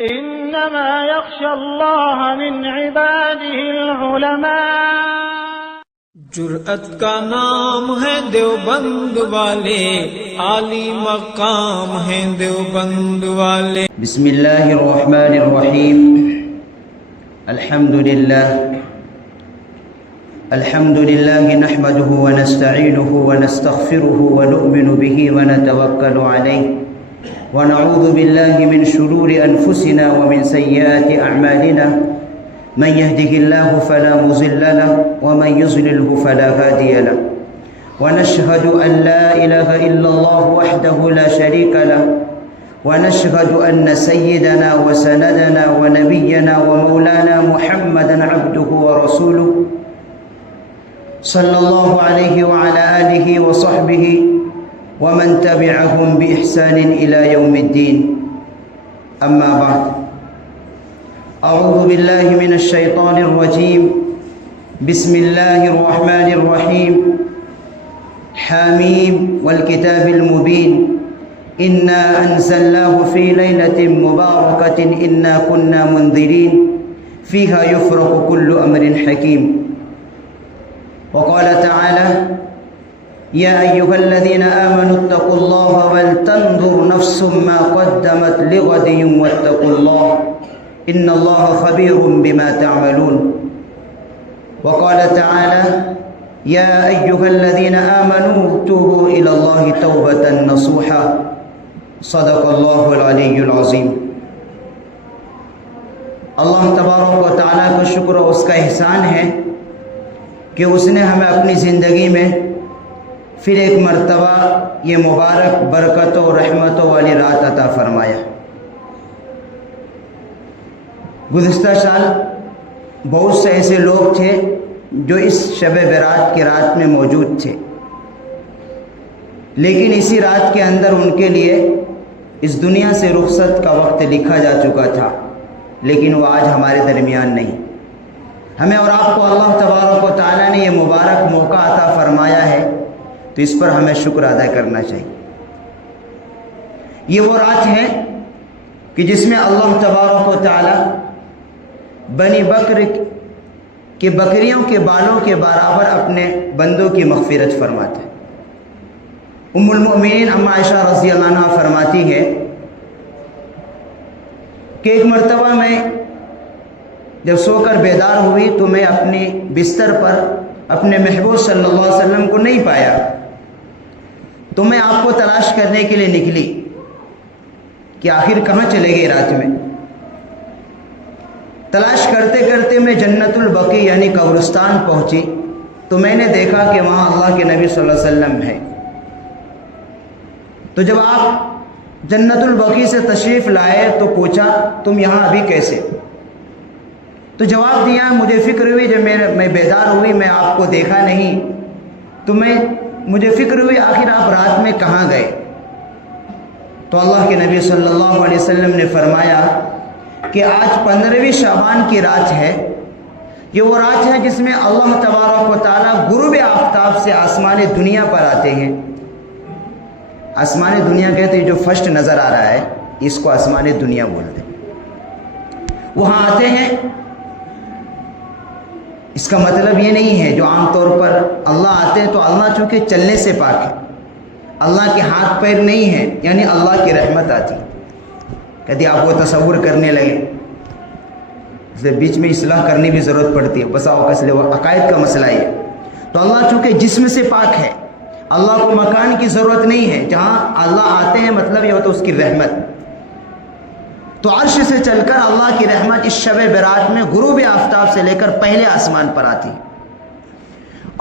إنما يخشى الله من عباده العلماء۔ جرأت کا نام ہے دیوبند والے، عالی مقام ہے دیوبند والے۔ بسم اللہ الرحمن الرحیم۔ الحمد للہ نحمده ونستعینه ونستغفره ونؤمن به ونتوکل علیہ ونعوذ باللہ من شرور انفسنا ومن سیئات اعمالنا من يهده الله فلا مضل له ومن يضلل فلا هادي له ونشهد أن لا إله إلا الله وحده لا شريك له ونشهد أن سيدنا وسندنا ونبينا ومولانا محمدا عبده ورسوله صلى الله عليه وعلى آله وصحبه ومن تبعهم بإحسان إلى يوم الدين، أما بعد، أعوذ بالله من الشيطان الرجيم، بسم الله الرحمن الرحيم، حاميم والكتاب المبين، إنا أنزلناه في ليلة مباركة إنا كنا منذرين فيها يفرق كل أمر حكيم، وقال تعالى يا أيها الذين آمنوا اتقوا الله ولتنظر نفس ما قدمت لغد واتقوا الله إن الله خبير بما تعملون، وقال تعالى يا أيها الذين آمنوا توبوا إلى الله توبة نصوحا، صدق الله العلي العظيم۔ اللہ تبارک و تعالیٰ کا شکر و اس کا احسان ہے کہ اس نے ہمیں اپنی زندگی میں پھر ایک مرتبہ یہ مبارک برکتوں و رحمتوں والی رات عطا فرمایا۔ گزشتہ سال بہت سے ایسے لوگ تھے جو اس شب برات کی رات میں موجود تھے، لیکن اسی رات کے اندر ان کے لیے اس دنیا سے رخصت کا وقت لکھا جا چکا تھا، لیکن وہ آج ہمارے درمیان نہیں۔ ہمیں اور آپ کو اللہ تبارک و تعالیٰ نے یہ مبارک موقع عطا فرمایا ہے، تو اس پر ہمیں شکر ادا کرنا چاہیے۔ یہ وہ رات ہے کہ جس میں اللہ تبارک و تعالیٰ بنی بکر کے بکریوں کے بالوں کے برابر اپنے بندوں کی مغفرت فرماتا ہے۔ ام المؤمنین ام عائشہ رضی اللہ عنہ فرماتی ہے کہ ایک مرتبہ میں جب سو کر بیدار ہوئی تو میں اپنی بستر پر اپنے محبوب صلی اللہ علیہ وسلم کو نہیں پایا، تو میں آپ کو تلاش کرنے کے لیے نکلی کہ آخر کہاں چلے گئے رات میں۔ تلاش کرتے کرتے میں جنت البقیع یعنی قبرستان پہنچی، تو میں نے دیکھا کہ وہاں اللہ کے نبی صلی اللہ علیہ وسلم ہے۔ تو جب آپ جنت البقیع سے تشریف لائے تو پوچھا تم یہاں ابھی کیسے؟ تو جواب دیا مجھے فکر ہوئی جب میں بیدار ہوئی میں آپ کو دیکھا نہیں، تو مجھے فکر ہوئی آخر آپ رات میں کہاں گئے؟ تو اللہ کے نبی صلی اللہ علیہ وسلم نے فرمایا کہ آج 15ویں شعبان کی رات ہے، یہ وہ رات ہے جس میں اللہ تبارک و تعالیٰ غروب آفتاب سے آسمان دنیا پر آتے ہیں۔ آسمان دنیا کہتے ہیں جو فرسٹ نظر آ رہا ہے، اس کو آسمان دنیا بولتے ہیں۔ وہاں آتے ہیں، اس کا مطلب یہ نہیں ہے جو عام طور پر اللہ آتے ہیں تو اللہ چونکہ چلنے سے پاک ہے، اللہ کے ہاتھ پیر نہیں ہے، یعنی اللہ کی رحمت آتی ہے۔ کہتے آپ وہ تصور کرنے لگے، اس لیے بیچ میں اصلاح کرنے بھی ضرورت پڑتی ہے، بسا اوقات اس لیے وہ عقائد کا مسئلہ ہے۔ تو اللہ چونکہ جسم سے پاک ہے، اللہ کو مکان کی ضرورت نہیں ہے، جہاں اللہ آتے ہیں مطلب یہ ہوتا ہے اس کی رحمت۔ تو عرش سے چل کر اللہ کی رحمت اس شب برات میں غروب آفتاب سے لے کر پہلے آسمان پر آتی ہے،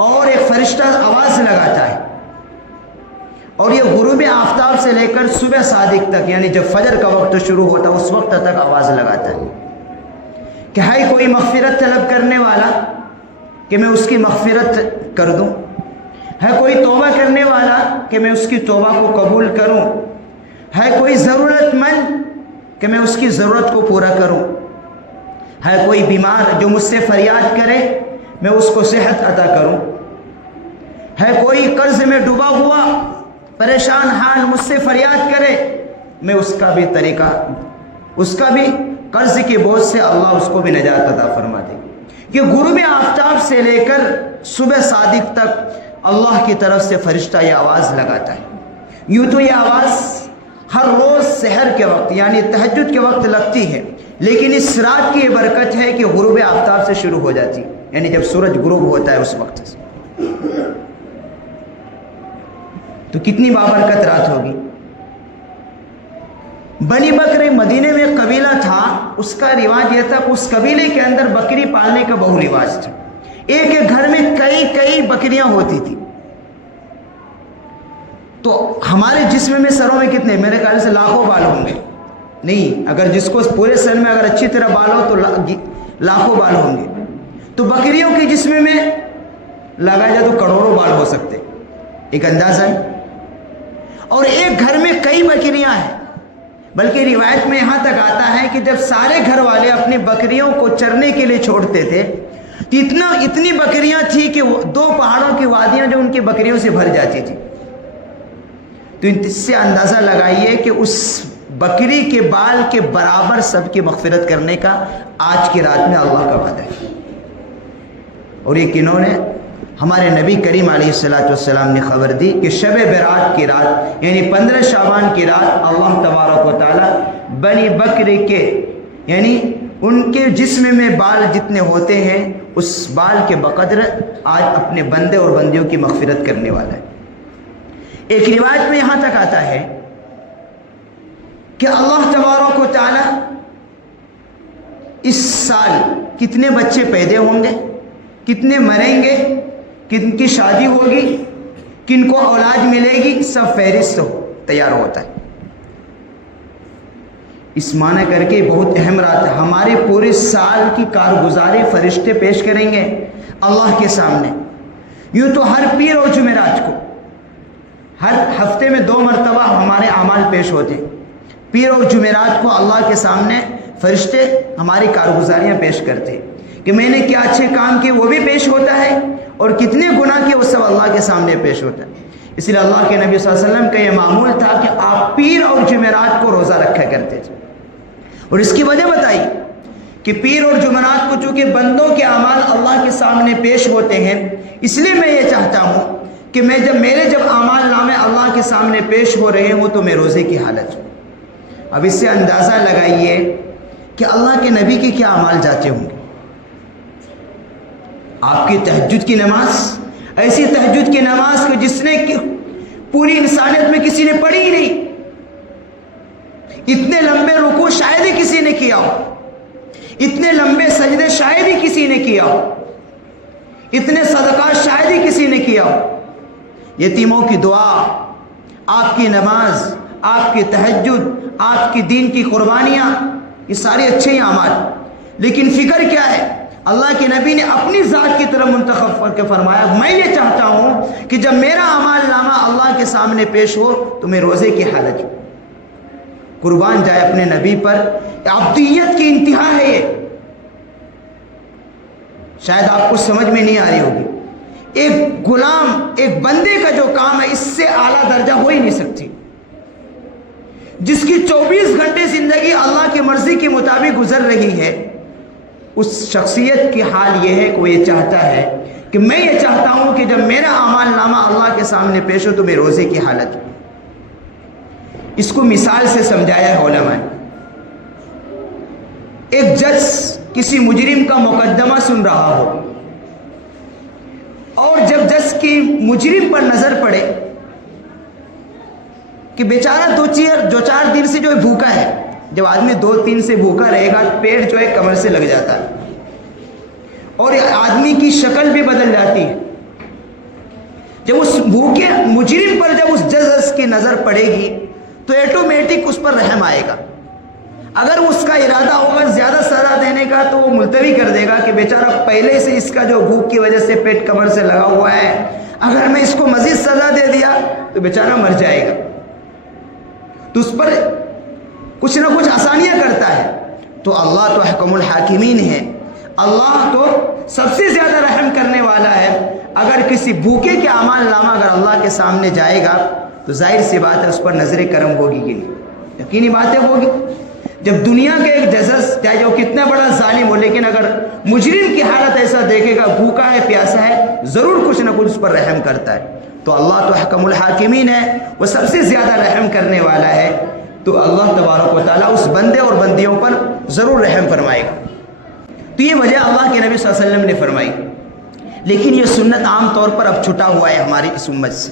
اور ایک فرشتہ آواز لگاتا ہے، اور یہ غروب آفتاب سے لے کر صبح صادق تک یعنی جب فجر کا وقت شروع ہوتا ہے اس وقت تک آواز لگاتا ہے کہ ہے کوئی مغفرت طلب کرنے والا کہ میں اس کی مغفرت کر دوں، ہے کوئی توبہ کرنے والا کہ میں اس کی توبہ کو قبول کروں، ہے کوئی ضرورت مند کہ میں اس کی ضرورت کو پورا کروں، ہے کوئی بیمار جو مجھ سے فریاد کرے میں اس کو صحت عطا کروں، ہے کوئی قرض میں ڈوبا ہوا پریشان حال مجھ سے فریاد کرے میں اس کا بھی طریقہ اس کا بھی قرض کے بوجھ سے اللہ اس کو بھی نجات عطا فرما دے. کہ غروب آفتاب سے لے کر صبح صادق تک اللہ کی طرف سے فرشتہ یہ آواز لگاتا ہے. یوں تو یہ آواز ہر روز سحر کے وقت یعنی تہجد کے وقت لگتی ہے، لیکن اس رات کی یہ برکت ہے کہ غروب آفتاب سے شروع ہو جاتی ہے، یعنی جب سورج غروب ہوتا ہے اس وقت سے. تو کتنی بابرکت رات ہوگی. بنی بکر مدینے میں قبیلہ تھا، اس کا رواج یہ تھا کہ اس قبیلے کے اندر بکری پالنے کا بہت رواج تھا. ایک ایک گھر میں کئی بکریاں ہوتی تھی. تو ہمارے جسم میں سروں میں کتنے، میرے خیال سے لاکھوں بال ہوں گے. نہیں، اگر جس کو پورے سر میں اگر اچھی طرح بال ہو تو لاکھوں بال ہوں گے. تو بکریوں کے جسم میں لگایا جائے تو کروڑوں بال ہو سکتے. ایک اندازہ ہے. اور ایک گھر میں کئی بکریاں ہیں، بلکہ روایت میں یہاں تک آتا ہے کہ جب سارے گھر والے اپنی بکریوں کو چرنے کے لیے چھوڑتے تھے تو اتنی بکریاں تھیں کہ وہ 2 پہاڑوں کی وادیاں جو ان کی بکریوں سے بھر جاتی تھی. تو اس سے اندازہ لگائیے کہ اس بکری کے بال کے برابر سب کی مغفرت کرنے کا آج کی رات میں اللہ کا وعدہ ہے. اور یہ کنہوں نے؟ ہمارے نبی کریم علیہ السلام نے خبر دی کہ شب برات کی رات یعنی 15 شعبان کی رات اللہ تبارک و تعالی بنی بکری کے یعنی ان کے جسم میں بال جتنے ہوتے ہیں اس بال کے بقدر آج اپنے بندے اور بندیوں کی مغفرت کرنے والا ہے. ایک روایت میں یہاں تک آتا ہے کہ اللہ تبارک و تعالی اس سال کتنے بچے پیدا ہوں گے، کتنے مریں گے، کن کی شادی ہوگی، کن کو اولاد ملے گی، سب فہرست تیار ہوتا ہے. اس معنی کر کے بہت اہم رات ہے. ہمارے پورے سال کی کارگزاری فرشتے پیش کریں گے اللہ کے سامنے. یوں تو ہر پیر اور جمعرات کو ہر ہفتے میں 2 مرتبہ ہمارے اعمال پیش ہوتے ہیں. پیر اور جمعرات کو اللہ کے سامنے فرشتے ہماری کارگزاریاں پیش کرتے ہیں کہ میں نے کیا اچھے کام کیے وہ بھی پیش ہوتا ہے اور کتنے گناہ کیے وہ سب اللہ کے سامنے پیش ہوتا ہے. اس لیے اللہ کے نبی صلی اللہ علیہ وسلم کا یہ معمول تھا کہ آپ پیر اور جمعرات کو روزہ رکھا کرتے تھے. اور اس کی وجہ بتائی کہ پیر اور جمعرات کو چونکہ بندوں کے اعمال اللہ کے سامنے پیش ہوتے ہیں، اس لیے میں یہ چاہتا ہوں کہ میرے جب اعمال نامے اللہ کے سامنے پیش ہو رہے ہوں تو میں روزے کی حالت ہوں. اب اس سے اندازہ لگائیے کہ اللہ کے نبی کے کیا اعمال جاتے ہوں گے. آپ کی تہجد کی نماز، ایسی تہجد کی نماز کہ جس نے پوری انسانیت میں کسی نے پڑھی ہی نہیں. اتنے لمبے رکوع شاید ہی کسی نے کیا ہو، اتنے لمبے سجدے شاید ہی کسی نے کیا ہو، اتنے صدقات شاید ہی کسی نے کیا ہو. یتیموں کی دعا، آپ کی نماز، آپ کی تہجد، آپ کی دین کی قربانیاں، یہ سارے اچھے اعمال. لیکن فکر کیا ہے؟ اللہ کے نبی نے اپنی ذات کی طرف منتخب کر کے فرمایا میں یہ چاہتا ہوں کہ جب میرا اعمال نامہ اللہ کے سامنے پیش ہو تو میں روزے کی حالت ہوں. قربان جائے اپنے نبی پر. عبدیت کی انتہا ہے یہ. شاید آپ کو سمجھ میں نہیں آ رہی ہوگی. ایک غلام، ایک بندے کا جو کام ہے اس سے اعلیٰ درجہ ہو ہی نہیں سکتی. جس کی 24 گھنٹے زندگی اللہ کی مرضی کے مطابق گزر رہی ہے، اس شخصیت کی حال یہ ہے کہ وہ یہ چاہتا ہے کہ میں یہ چاہتا ہوں کہ جب میرا اعمال نامہ اللہ کے سامنے پیش ہو تو میں روزے کی حالت ہوں. اس کو مثال سے سمجھایا ہے علماء نے. ایک جج کسی مجرم کا مقدمہ سن رہا ہو اور جب جج کی مجرم پر نظر پڑے کہ بیچارہ 2-4 دن سے جو بھوکا ہے. جب آدمی 2-3 سے بھوکا رہے گا پیٹ جو ہے کمر سے لگ جاتا ہے اور آدمی کی شکل بھی بدل جاتی ہے. جب اس بھوکے مجرم پر جب اس جج کی نظر پڑے گی تو ایٹومیٹک اس پر رحم آئے گا. اگر اس کا ارادہ ہوگا زیادہ سزا دینے کا تو وہ ملتوی کر دے گا کہ بیچارہ پہلے سے اس کا جو بھوک کی وجہ سے پیٹ کمر سے لگا ہوا ہے، اگر میں اس کو مزید سزا دے دیا تو بیچارہ مر جائے گا. تو اس پر کچھ نہ کچھ آسانیاں کرتا ہے. تو اللہ تو حکم الحاکمین ہے، اللہ تو سب سے زیادہ رحم کرنے والا ہے. اگر کسی بھوکے کے اعمال نامہ اگر اللہ کے سامنے جائے گا تو ظاہر سی بات ہے اس پر نظر کرم ہوگی کہ نہیں، یقینی باتیں ہوگی. جب دنیا کے ایک جزز چاہے وہ کتنا بڑا ظالم ہو لیکن اگر مجرم کی حالت ایسا دیکھے گا بھوکا ہے پیاسا ہے ضرور کچھ نہ کچھ اس پر رحم کرتا ہے. تو اللہ تو حکم الحاکمین ہے, وہ سب سے زیادہ رحم کرنے والا ہے. تو اللہ تبارک و تعالیٰ اس بندے اور بندیوں پر ضرور رحم فرمائے گا. تو یہ وجہ اللہ کے نبی صلی اللہ علیہ وسلم نے فرمائی. لیکن یہ سنت عام طور پر اب چھٹا ہوا ہے ہماری اس امت سے.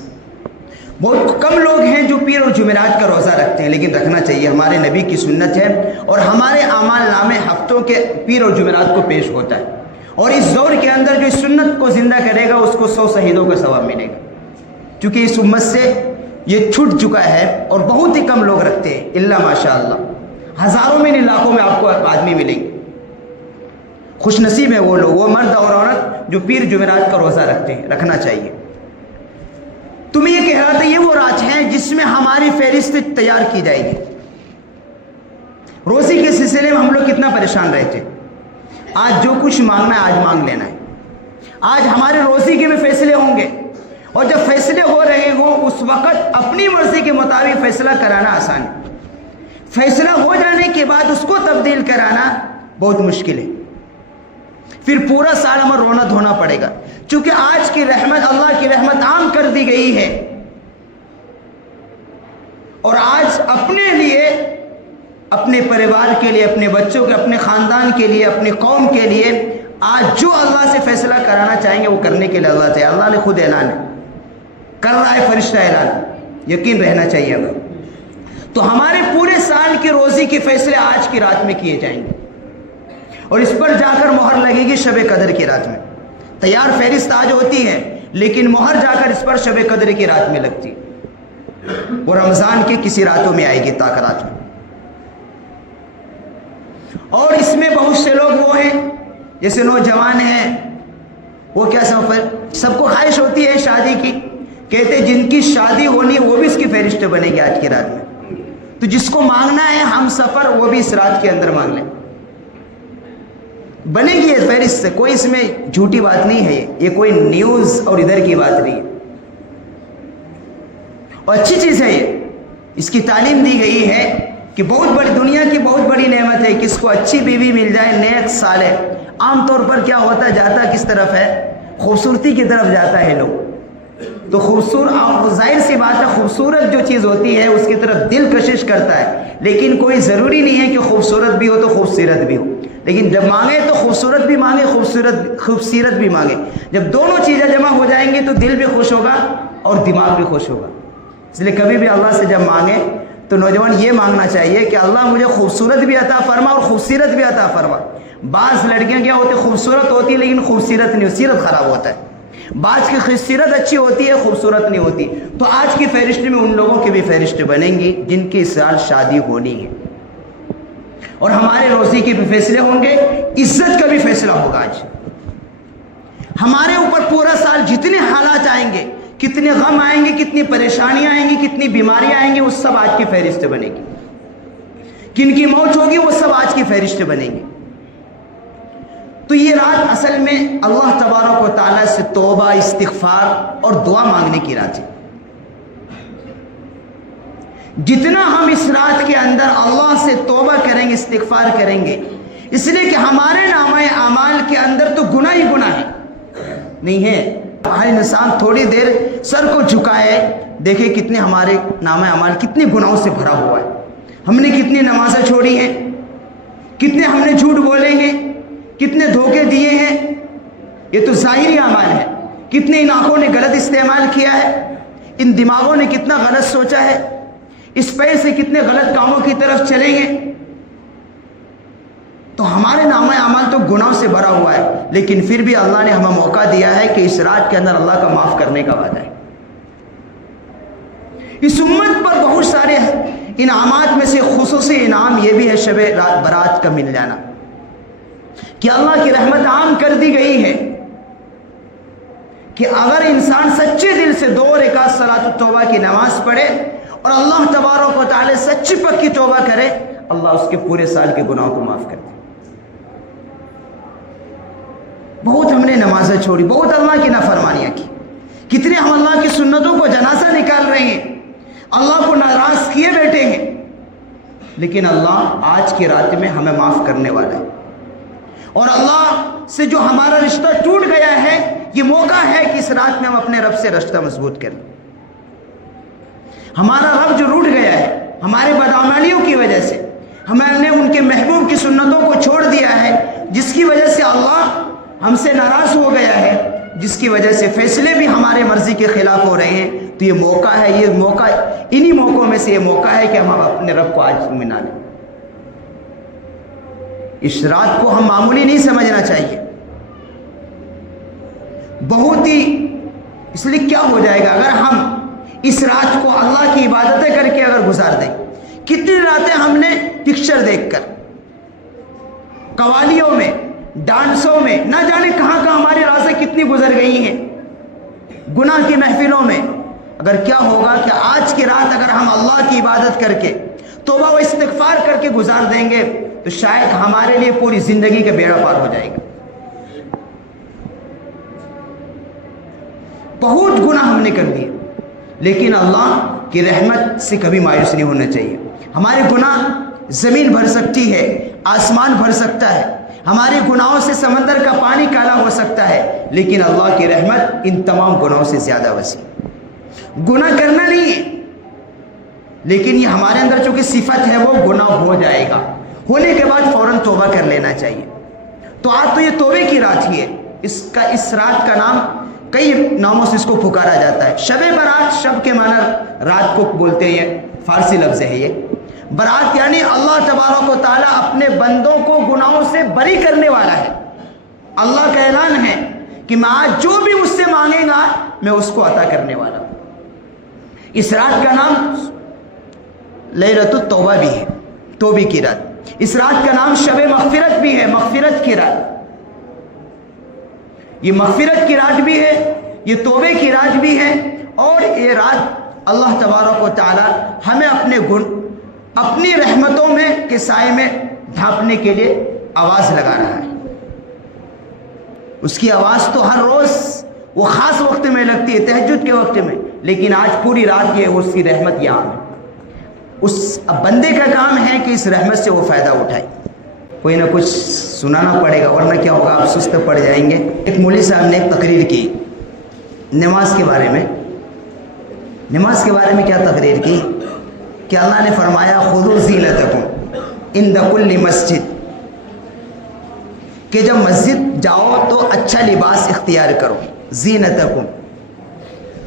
بہت کم لوگ ہیں جو پیر اور جمعرات کا روزہ رکھتے ہیں, لیکن رکھنا چاہیے. ہمارے نبی کی سنت ہے اور ہمارے اعمال نامے ہفتوں کے پیر اور جمعرات کو پیش ہوتا ہے. اور اس دور کے اندر جو اس سنت کو زندہ کرے گا اس کو 100 شہیدوں کا ثواب ملے گا. چونکہ اس امت سے یہ چھٹ چکا ہے اور بہت ہی کم لوگ رکھتے ہیں, اللہ ماشاء اللہ. ہزاروں میں نہیں لاکھوں میں آپ کو آدمی ملیں گے. خوش نصیب ہے وہ لوگ, وہ مرد اور عورت جو پیر جمعرات کا روزہ رکھتے ہیں. رکھنا چاہیے. تمہیں یہ کہہ رہا تھا یہ وہ رات ہیں جس میں ہماری فہرست تیار کی جائے گی. روزی کے سلسلے میں ہم لوگ کتنا پریشان رہتے. آج جو کچھ مانگنا ہے آج مانگ لینا ہے. آج ہمارے روزی کے بھی فیصلے ہوں گے, اور جب فیصلے ہو رہے ہوں اس وقت اپنی مرضی کے مطابق فیصلہ کرانا آسان ہے. فیصلہ ہو جانے کے بعد اس کو تبدیل کرانا بہت مشکل ہے. پھر پورا سال ہمیں رونا دھونا پڑے گا. چونکہ آج کی رحمت, اللہ کی رحمت عام کر دی گئی ہے, اور آج اپنے لیے, اپنے پریوار کے لیے, اپنے بچوں کے, اپنے خاندان کے لیے, اپنی قوم کے لیے آج جو اللہ سے فیصلہ کرانا چاہیں گے وہ کرنے کے لیے اللہ چاہیے. اللہ نے خود اعلان کر رہا ہے, فرشتہ اعلان, یقین رہنا چاہیے ہمیں. تو ہمارے پورے سال کی روزی کے فیصلے آج کی رات میں کیے جائیں گے, اور اس پر جا کر مہر لگے گی شب قدر کی رات میں. تیار فہرست آج ہوتی ہے لیکن مہر جا کر اس پر شب قدر کی رات میں لگتی, وہ رمضان کے کسی راتوں میں آئے گی, تاکرات میں. اور اس میں بہت سے لوگ وہ ہیں جیسے نوجوان ہیں, وہ کیا سب کو خواہش ہوتی ہے شادی کی, کہتے جن کی شادی ہونی ہے وہ بھی اس کی فہرست بنے گی آج کی رات میں. تو جس کو مانگنا ہے ہم سفر وہ بھی اس رات کے اندر مانگ لیں, بنے گی یہ فہرست سے. کوئی اس میں جھوٹی بات نہیں ہے, یہ کوئی نیوز اور ادھر کی بات نہیں ہے, اور اچھی چیز ہے. یہ اس کی تعلیم دی گئی ہے کہ بہت بڑی دنیا کی بہت بڑی نعمت ہے کس کو اچھی بیوی مل جائے, نیک صالح. عام طور پر کیا ہوتا ہے, جاتا کس طرف ہے, خوبصورتی کی طرف جاتا ہے لوگ. تو خوبصورت, ظاہر سی بات ہے خوبصورت جو چیز ہوتی ہے اس کی طرف دل کشش کرتا ہے, لیکن کوئی ضروری نہیں ہے کہ خوبصورت بھی ہو تو خوبصورت بھی ہو. لیکن جب مانگے تو خوبصورت بھی مانگے, خوبصورت بھی مانگے. جب دونوں چیزیں جمع ہو جائیں گی تو دل بھی خوش ہوگا اور دماغ بھی خوش ہوگا. اس لیے کبھی بھی اللہ سے جب مانگے تو نوجوان یہ مانگنا چاہیے کہ اللہ مجھے خوبصورت بھی عطا فرما اور خوبصورت بھی عطا فرما. بعض لڑکیاں کیا ہوتی, خوبصورت ہوتی لیکن خوبصورت نہیں, سیرت خراب ہوتا ہے. بعض کی سیرت اچھی ہوتی ہے, خوبصورت نہیں ہوتی. تو آج کی فہرست میں ان لوگوں کی بھی فہرست بنیں گی جن کی اس سال شادی ہونی ہے, اور ہمارے روزی کے بھی فیصلے ہوں گے, عزت کا بھی فیصلہ ہوگا. آج ہمارے اوپر پورا سال جتنے حالات آئیں گے, کتنے غم آئیں گے, کتنی پریشانیاں آئیں گی, کتنی بیماریاں آئیں گی, وہ سب آج کی فہرست بنے گی. کن کی موت ہوگی وہ سب آج کی فہرست بنے گی. تو یہ رات اصل میں اللہ تبارک و تعالیٰ سے توبہ, استغفار اور دعا مانگنے کی رات ہے. جتنا ہم اس رات کے اندر اللہ سے توبہ کریں گے, استغفار کریں گے, اس لیے کہ ہمارے نامہ اعمال کے اندر تو گناہ ہی گناہ ہے, نہیں ہے. ہر انسان تھوڑی دیر سر کو جھکائے, دیکھے کتنے ہمارے نامہ اعمال کتنے گناہوں سے بھرا ہوا ہے. ہم نے کتنی نمازیں چھوڑی ہیں, کتنے ہم نے جھوٹ بولے ہیں, کتنے دھوکے دیے ہیں. یہ تو ظاہری اعمال ہے. کتنے ان آنکھوں نے غلط استعمال کیا ہے, ان دماغوں نے کتنا غلط سوچا ہے, اس پیر سے کتنے غلط کاموں کی طرف چلیں گے. تو ہمارے نامہ اعمال تو گناہوں سے بھرا ہوا ہے, لیکن پھر بھی اللہ نے ہمیں موقع دیا ہے کہ اس رات کے اندر اللہ کا معاف کرنے کا وعدہ ہے. اس امت پر بہت سارے انعامات میں سے خصوصی انعام یہ بھی ہے شب برات کا مل جانا, کہ اللہ کی رحمت عام کر دی گئی ہے کہ اگر انسان سچے دل سے 2 رکعت صلاۃ التوبہ کی نماز پڑھے اور اللہ تبارک و تعالی سچی پکی توبہ کرے, اللہ اس کے پورے سال کے گناہوں کو معاف کر دے. بہت ہم نے نمازیں چھوڑی, بہت اللہ کی نافرمانیاں کی, کتنے ہم اللہ کی سنتوں کو جنازہ نکال رہے ہیں, اللہ کو ناراض کیے بیٹھے ہیں. لیکن اللہ آج کی رات میں ہمیں معاف کرنے والا ہے، اور اللہ سے جو ہمارا رشتہ ٹوٹ گیا ہے، یہ موقع ہے کہ اس رات میں ہم اپنے رب سے رشتہ مضبوط کریں۔ ہمارا رب جو روٹ گیا ہے ہمارے بدعمالیوں کی وجہ سے، ہم نے ان کے محبوب کی سنتوں کو چھوڑ دیا ہے، جس کی وجہ سے اللہ ہم سے ناراض ہو گیا ہے، جس کی وجہ سے فیصلے بھی ہمارے مرضی کے خلاف ہو رہے ہیں، تو یہ موقع ہے، یہ موقع انہی موقعوں میں سے یہ موقع ہے کہ ہم اپنے رب کو آج منا لیں۔ اس رات کو ہم معمولی نہیں سمجھنا چاہیے، بہت ہی، اس لیے کیا ہو جائے گا اگر ہم اس رات کو اللہ کی عبادتیں کر کے اگر گزار دیں۔ کتنی راتیں ہم نے پکچر دیکھ کر، قوالیوں میں، ڈانسوں میں، نہ جانے کہاں کہاں ہماری راتیں کتنی گزر گئی ہیں، گناہ کی محفلوں میں۔ اگر کیا ہوگا کہ آج کی رات اگر ہم اللہ کی عبادت کر کے توبہ و استغفار کر کے گزار دیں گے تو شاید ہمارے لیے پوری زندگی کا بیڑا پار ہو جائے گا۔ بہت گناہ ہم نے کر دیے، لیکن اللہ کی رحمت سے کبھی مایوس نہیں ہونا چاہیے۔ ہمارے گناہ زمین بھر سکتی ہے، آسمان بھر سکتا ہے، ہمارے گناہوں سے سمندر کا پانی کالا ہو سکتا ہے، لیکن اللہ کی رحمت ان تمام گناہوں سے زیادہ وسیع۔ گناہ کرنا نہیں ہے، لیکن یہ ہمارے اندر چونکہ صفت ہے، وہ گناہ ہو جائے گا، ہونے کے بعد فوراً توبہ کر لینا چاہیے۔ تو آج تو یہ توبے کی رات ہی ہے۔ اس رات کا نام کئی ناموں سے اس کو پکارا جاتا ہے۔ شب برات، شب کے معنی رات کو بولتے ہیں، فارسی لفظ ہے یہ۔ برات یعنی اللہ تبارک و تعالیٰ اپنے بندوں کو گناہوں سے بری کرنے والا ہے۔ اللہ کا اعلان ہے کہ میں آج جو بھی مجھ سے مانگے گا میں اس کو عطا کرنے والا ہوں۔ اس رات کا نام لیلۃ التوبہ بھی ہے، توبے کی رات۔ اس رات کا نام شب مغفرت بھی ہے، مغفرت کی رات۔ یہ مغفرت کی رات بھی ہے، یہ توبے کی رات بھی ہے، اور یہ رات اللہ تبارک و تعالی ہمیں اپنی رحمتوں میں کے سائے میں ڈھانپنے کے لیے آواز لگا رہا ہے۔ اس کی آواز تو ہر روز وہ خاص وقت میں لگتی ہے، تہجد کے وقت میں، لیکن آج پوری رات یہ اس کی رحمت یہاں ہے۔ اس بندے کا کام ہے کہ اس رحمت سے وہ فائدہ اٹھائے۔ کوئی نہ کچھ سنانا پڑے گا، ورنہ کیا ہوگا، آپ سست پڑ جائیں گے۔ ایک مولوی صاحب نے ایک تقریر کی نماز کے بارے میں۔ نماز کے بارے میں کیا تقریر کی کہ اللہ نے فرمایا خذوا زینتکم عند کل مسجد، کہ جب مسجد جاؤ تو اچھا لباس اختیار کرو، زینتکم۔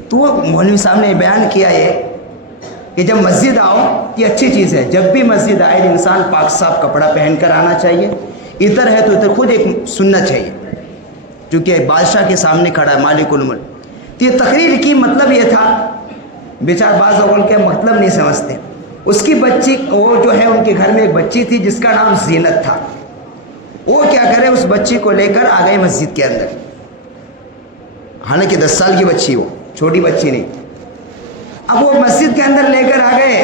تو وہ مولوی صاحب نے بیان کیا ہے کہ جب مسجد آؤ یہ اچھی چیز ہے، جب بھی مسجد آئے انسان پاک صاف کپڑا پہن کر آنا چاہیے، ادھر ہے تو ادھر خود ایک سننا چاہیے، کیونکہ بادشاہ کے سامنے کھڑا ہے، مالک الملک۔ تو یہ تقریر کی مطلب یہ تھا، بیچار بعض اوقات کے مطلب نہیں سمجھتے۔ اس کی بچی، وہ جو ہے ان کے گھر میں ایک بچی تھی جس کا نام زینت تھا، وہ کیا کرے اس بچی کو لے کر آ گئے مسجد کے اندر، حالانکہ 10 سال کی بچی، وہ چھوٹی بچی نہیں۔ اب وہ مسجد کے اندر لے کر آ گئے۔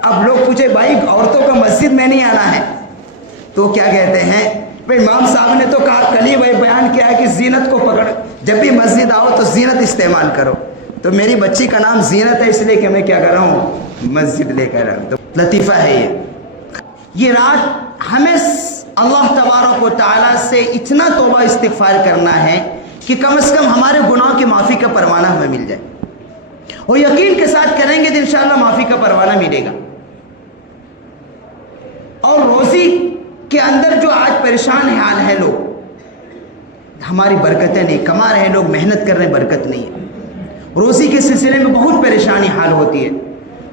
اب لوگ پوچھے بھائی عورتوں کا مسجد میں نہیں آنا ہے، تو کیا کہتے ہیں، بھائی امام صاحب نے تو کہا، کل ہی بیان کیا ہے کہ زینت کو پکڑ، جب بھی مسجد آؤ تو زینت استعمال کرو۔ تو میری بچی کا نام زینت ہے، اس لیے کہ میں کیا کر رہا ہوں، مسجد لے کر آؤں۔ تو لطیفہ ہے یہ رات ہمیں اللہ تبارک و تعالیٰ سے اتنا توبہ استغفار کرنا ہے کہ کم از کم ہمارے گناہوں کی معافی کا پروانہ ہمیں مل جائے، اور یقین کے ساتھ کریں گے تو انشاءاللہ معافی کا پروانہ ملے گا۔ اور روزی کے اندر جو آج پریشان حال ہے لوگ، ہماری برکتیں نہیں، کما رہے لوگ، محنت کر رہے ہیں، برکت نہیں ہے۔ روزی کے سلسلے میں بہت پریشانی حال ہوتی ہے،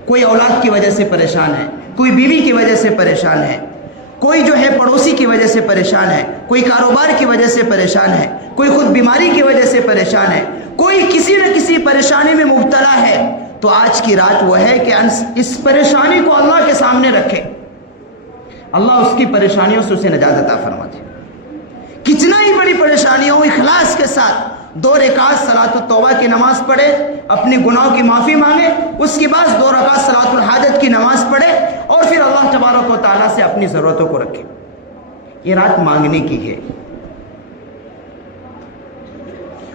کوئی اولاد کی وجہ سے پریشان ہے، کوئی بیوی کی وجہ سے پریشان ہے، کوئی جو ہے پڑوسی کی وجہ سے پریشان ہے، کوئی کاروبار کی وجہ سے پریشان ہے، کوئی خود بیماری کی وجہ سے پریشان ہے، کوئی کسی نہ کسی پریشانی میں مبتلا ہے۔ تو آج کی رات وہ ہے کہ اس پریشانی کو اللہ کے سامنے رکھے، اللہ اس کی پریشانیوں سے اسے نجات عطا فرما دے۔ کتنا ہی بڑی پریشانی ہو، اخلاص کے ساتھ 2 رکعت صلاۃ التوبہ کی نماز پڑھے، اپنے گناہوں کی معافی مانگے، اس کے بعد 2 رکعت صلاۃ الحاجت کی نماز پڑھے، اور پھر اللہ تبارک و تعالیٰ سے اپنی ضرورتوں کو رکھے۔ یہ رات مانگنے کی ہے۔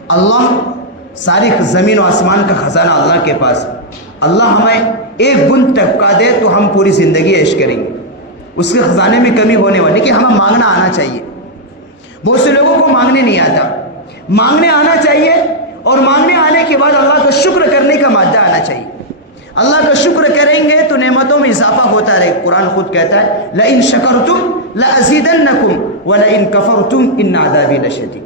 اللہ، ساری زمین و آسمان کا خزانہ اللہ کے پاس، اللہ ہمیں ایک بند طبقہ دے تو ہم پوری زندگی عیش کریں گے، اس کے خزانے میں کمی ہونے والی، لیکن ہمیں مانگنا آنا چاہیے۔ بہت سے لوگوں کو مانگنے نہیں آتا، مانگنے آنا چاہیے، اور مانگنے آنے کے بعد اللہ کا شکر کرنے کا مادہ آنا چاہیے۔ اللہ کا شکر کریں گے تو نعمتوں میں اضافہ ہوتا رہے۔ قرآن خود کہتا ہے لَإِن شَكَرْتُمْ لَأَزِيدَنَّكُمْ وَلَإِن كَفَرْتُمْ إِنَّ عَذَابِي لَشَدِيدٌ۔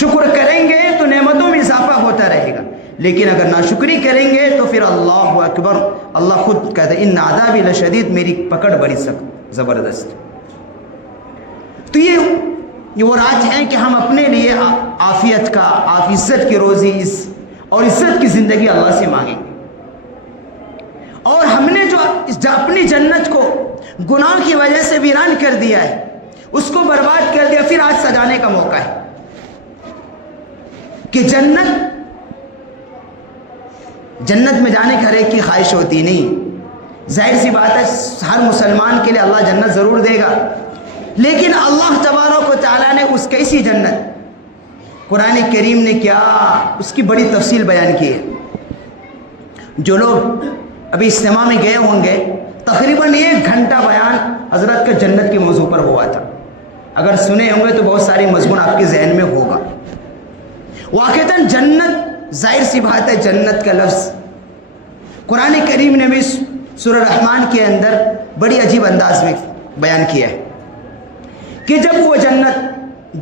شکر کریں گے تو نعمتوں میں اضافہ ہوتا رہے گا، لیکن اگر ناشکری کریں گے تو پھر اللہ اکبر، اللہ خود کہتا ہے ان عذابی لشدید، میری پکڑ بڑی سخت زبردست۔ تو یہ وہ راج ہے کہ ہم اپنے لیے عافیت کا، عزت کی روزی اور عزت کی زندگی اللہ سے مانگیں گے، اور ہم نے جو اپنی جنت کو گناہ کی وجہ سے ویران کر دیا ہے، اس کو برباد کر دیا، پھر آج سجانے کا موقع ہے کہ جنت میں جانے کی ہر ایک کی خواہش ہوتی نہیں، ظاہر سی بات ہے ہر مسلمان کے لیے اللہ جنت ضرور دے گا، لیکن اللہ تبارک و تعالیٰ نے اس کیسی جنت قرآن کریم نے کیا اس کی بڑی تفصیل بیان کی ہے۔ جو لوگ ابھی اجتماع میں گئے ہوں گے، تقریباً 1 گھنٹہ بیان حضرت کا جنت کے موضوع پر ہوا تھا، اگر سنے ہوں گے تو بہت ساری مضمون آپ کے ذہن میں ہوگا۔ واقعتاً جنت، ظاہر سی بات ہے جنت کا لفظ قرآن کریم نے بھی سورہ رحمان کے اندر بڑی عجیب انداز میں بیان کیا ہے کہ جب وہ جنت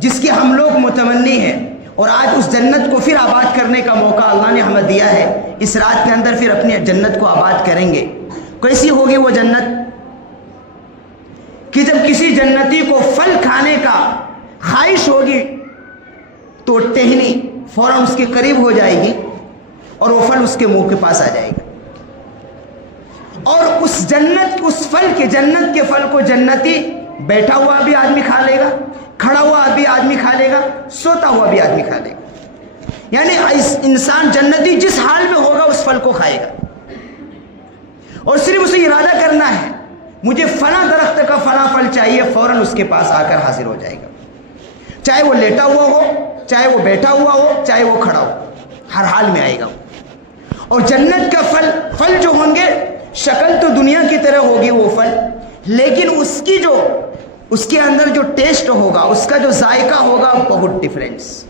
جس کی ہم لوگ متمنی ہیں، اور آج اس جنت کو پھر آباد کرنے کا موقع اللہ نے ہمیں دیا ہے، اس رات کے اندر پھر اپنی جنت کو آباد کریں گے۔ کیسی ہوگی وہ جنت کہ جب کسی جنتی کو پھل کھانے کا خواہش ہوگی تو ٹہنی فوراً اس کے قریب ہو جائے گی اور وہ پھل اس کے منہ کے پاس آ جائے گا، اور اس جنت کے پھل کو جنتی بیٹھا ہوا بھی آدمی کھا لے گا، کھڑا ہوا بھی آدمی کھا لے گا، سوتا ہوا بھی آدمی کھا لے گا، یعنی انسان جنتی جس حال میں ہوگا اس پھل کو کھائے گا، اور صرف اسے ارادہ کرنا ہے مجھے فلاں درخت کا فلاں پھل چاہیے، فوراً اس کے پاس آ کر حاضر ہو جائے گا، چاہے وہ لیٹا ہوا ہو، چاہے وہ بیٹھا ہوا ہو، چاہے وہ کھڑا ہو، ہر حال میں آئے گا۔ اور جنت کا پھل جو ہوں گے، شکل تو دنیا کی طرح ہوگی وہ پھل، لیکن اس کے اندر جو ٹیسٹ ہوگا، اس کا جو ذائقہ ہوگا بہت ڈیفرنس،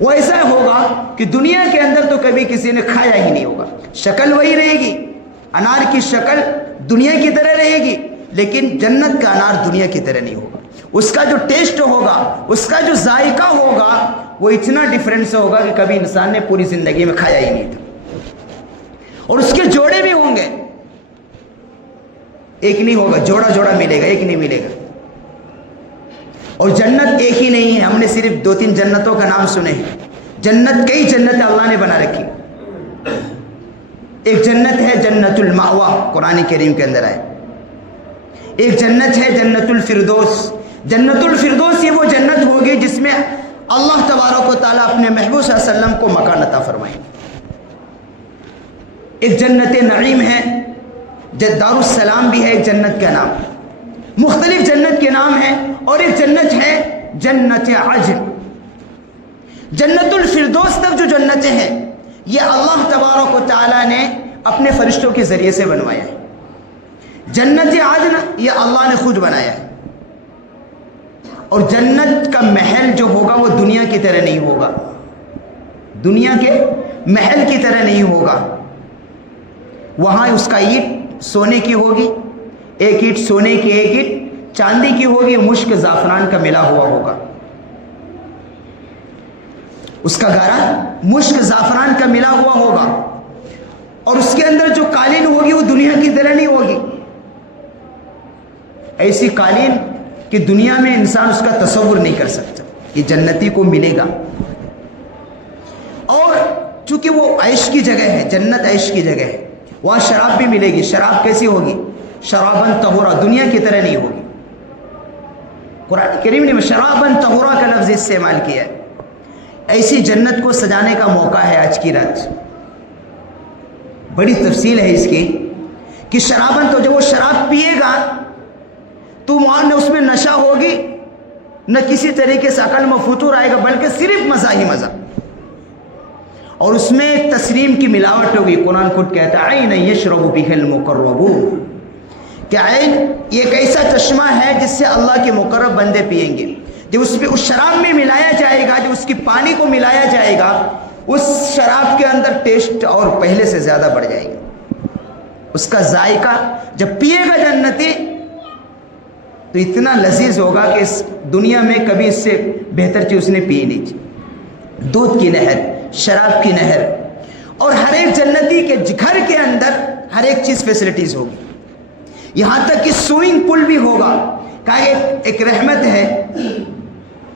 وہ ایسا ہوگا کہ دنیا کے اندر تو کبھی کسی نے کھایا ہی نہیں ہوگا۔ شکل وہی رہے گی، انار کی شکل دنیا کی طرح رہے گی، لیکن جنت کا انار دنیا کی طرح نہیں ہوگا، اس کا جو ٹیسٹ ہوگا، اس کا جو ذائقہ ہوگا وہ اتنا ڈیفرنس ہوگا کہ کبھی انسان نے پوری زندگی میں کھایا ہی نہیں تھا۔ اور اس کے جوڑے بھی ہوں گے، ایک نہیں ہوگا، جوڑا ملے گا، ایک نہیں ملے گا۔ اور جنت ایک ہی نہیں ہے، ہم نے صرف 2-3 جنتوں کا نام سنے ہیں، جنت کئی جنتیں اللہ نے بنا رکھی۔ ایک جنت ہے جنت المأوا، قرآن کریم کے اندر آئے۔ ایک جنت ہے جنت الفردوس۔ جنت الفردوس یہ وہ جنت ہوگی جس میں اللہ تبارک و تعالیٰ اپنے محبوب صلی اللہ علیہ وسلم کو مکان عطا فرمائیں۔ ایک جنت نعیم ہے، دار السلام بھی ہے ایک جنت کا نام، مختلف جنت کے نام ہیں۔ اور ایک جنت ہے جنت عدن۔ جنت الفردوس تک جو جنتیں ہیں یہ اللہ تبارک و تعالیٰ نے اپنے فرشتوں کے ذریعے سے بنوایا ہے۔ جنت عدن یہ اللہ نے خود بنایا ہے، اور جنت کا محل جو ہوگا وہ دنیا کی طرح نہیں ہوگا، دنیا کے محل کی طرح نہیں ہوگا۔ وہاں اس کا اینٹ سونے کی ہوگی، ایک اینٹ سونے کی، ایک اینٹ چاندی کی ہوگی، مشک زعفران کا ملا ہوا ہوگا، اس کا گارا مشک زعفران کا ملا ہوا ہوگا، اور اس کے اندر جو قالین ہوگی وہ دنیا کی طرح نہیں ہوگی، ایسی قالین کہ دنیا میں انسان اس کا تصور نہیں کر سکتا، یہ جنتی کو ملے گا۔ اور چونکہ وہ عیش کی جگہ ہے، جنت عیش کی جگہ ہے، وہاں شراب بھی ملے گی۔ شراب کیسی ہوگی؟ شراباً طہورا، دنیا کی طرح نہیں ہوگی۔ قرآن کریم نے شراباً طہورا کا لفظ استعمال کیا ہے۔ ایسی جنت کو سجانے کا موقع ہے آج کی رات۔ بڑی تفصیل ہے اس کی کہ شراباً، تو جب وہ شراب پیے گا تو وہاں نہ اس میں نشہ ہوگی، نہ کسی طریقے سے عقل میں فطور آئے گا، بلکہ صرف مزہ ہی مزہ۔ اور اس میں ایک تسلیم کی ملاوٹ ہوگی. قرآن خود کہتا ہے عین یشرب بہ المقربون، کہ عین یہ ایک ایسا چشمہ ہے جس سے اللہ کے مقرب بندے پیئیں گے. جب اس پہ اس شراب میں ملایا جائے گا، جب اس کی پانی کو ملایا جائے گا، اس شراب کے اندر ٹیسٹ اور پہلے سے زیادہ بڑھ جائے گا. اس کا ذائقہ جب پیے گا جنتی تو اتنا لذیذ ہوگا کہ اس دنیا میں کبھی اس سے بہتر چیز اس نے پی نہیں تھی. دودھ کی نہر، شراب کی نہر، اور ہر ایک جنتی کے گھر کے اندر ہر ایک چیز فیسلٹیز ہوگی. یہاں تک کہ سوئنگ پول بھی ہوگا. کہا ایک رحمت ہے،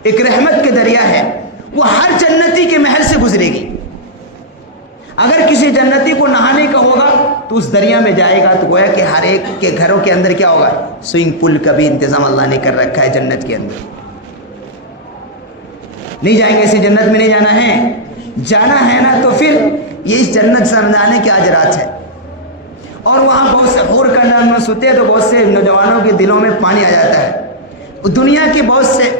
ایک رحمت کے دریا ہے، وہ ہر جنتی کے محل سے گزرے گی. اگر کسی جنتی کو نہانے کا ہوگا تو اس دریا میں جائے گا تو گویا کہ ہر ایک کے گھروں کے اندر کیا ہوگا؟ سوئنگ پول کا بھی انتظام اللہ نے کر رکھا ہے جنت کے اندر. نہیں جائیں گے، اسی جنت میں نہیں جانا ہے؟ جانا ہے نا. تو پھر یہ اس جنت سے جانے کے اجرات ہے. اور وہاں بہت سے حور کا نام سنتے ہیں تو بہت سے نوجوانوں کے دلوں میں پانی آ جاتا ہے. دنیا کے بہت سے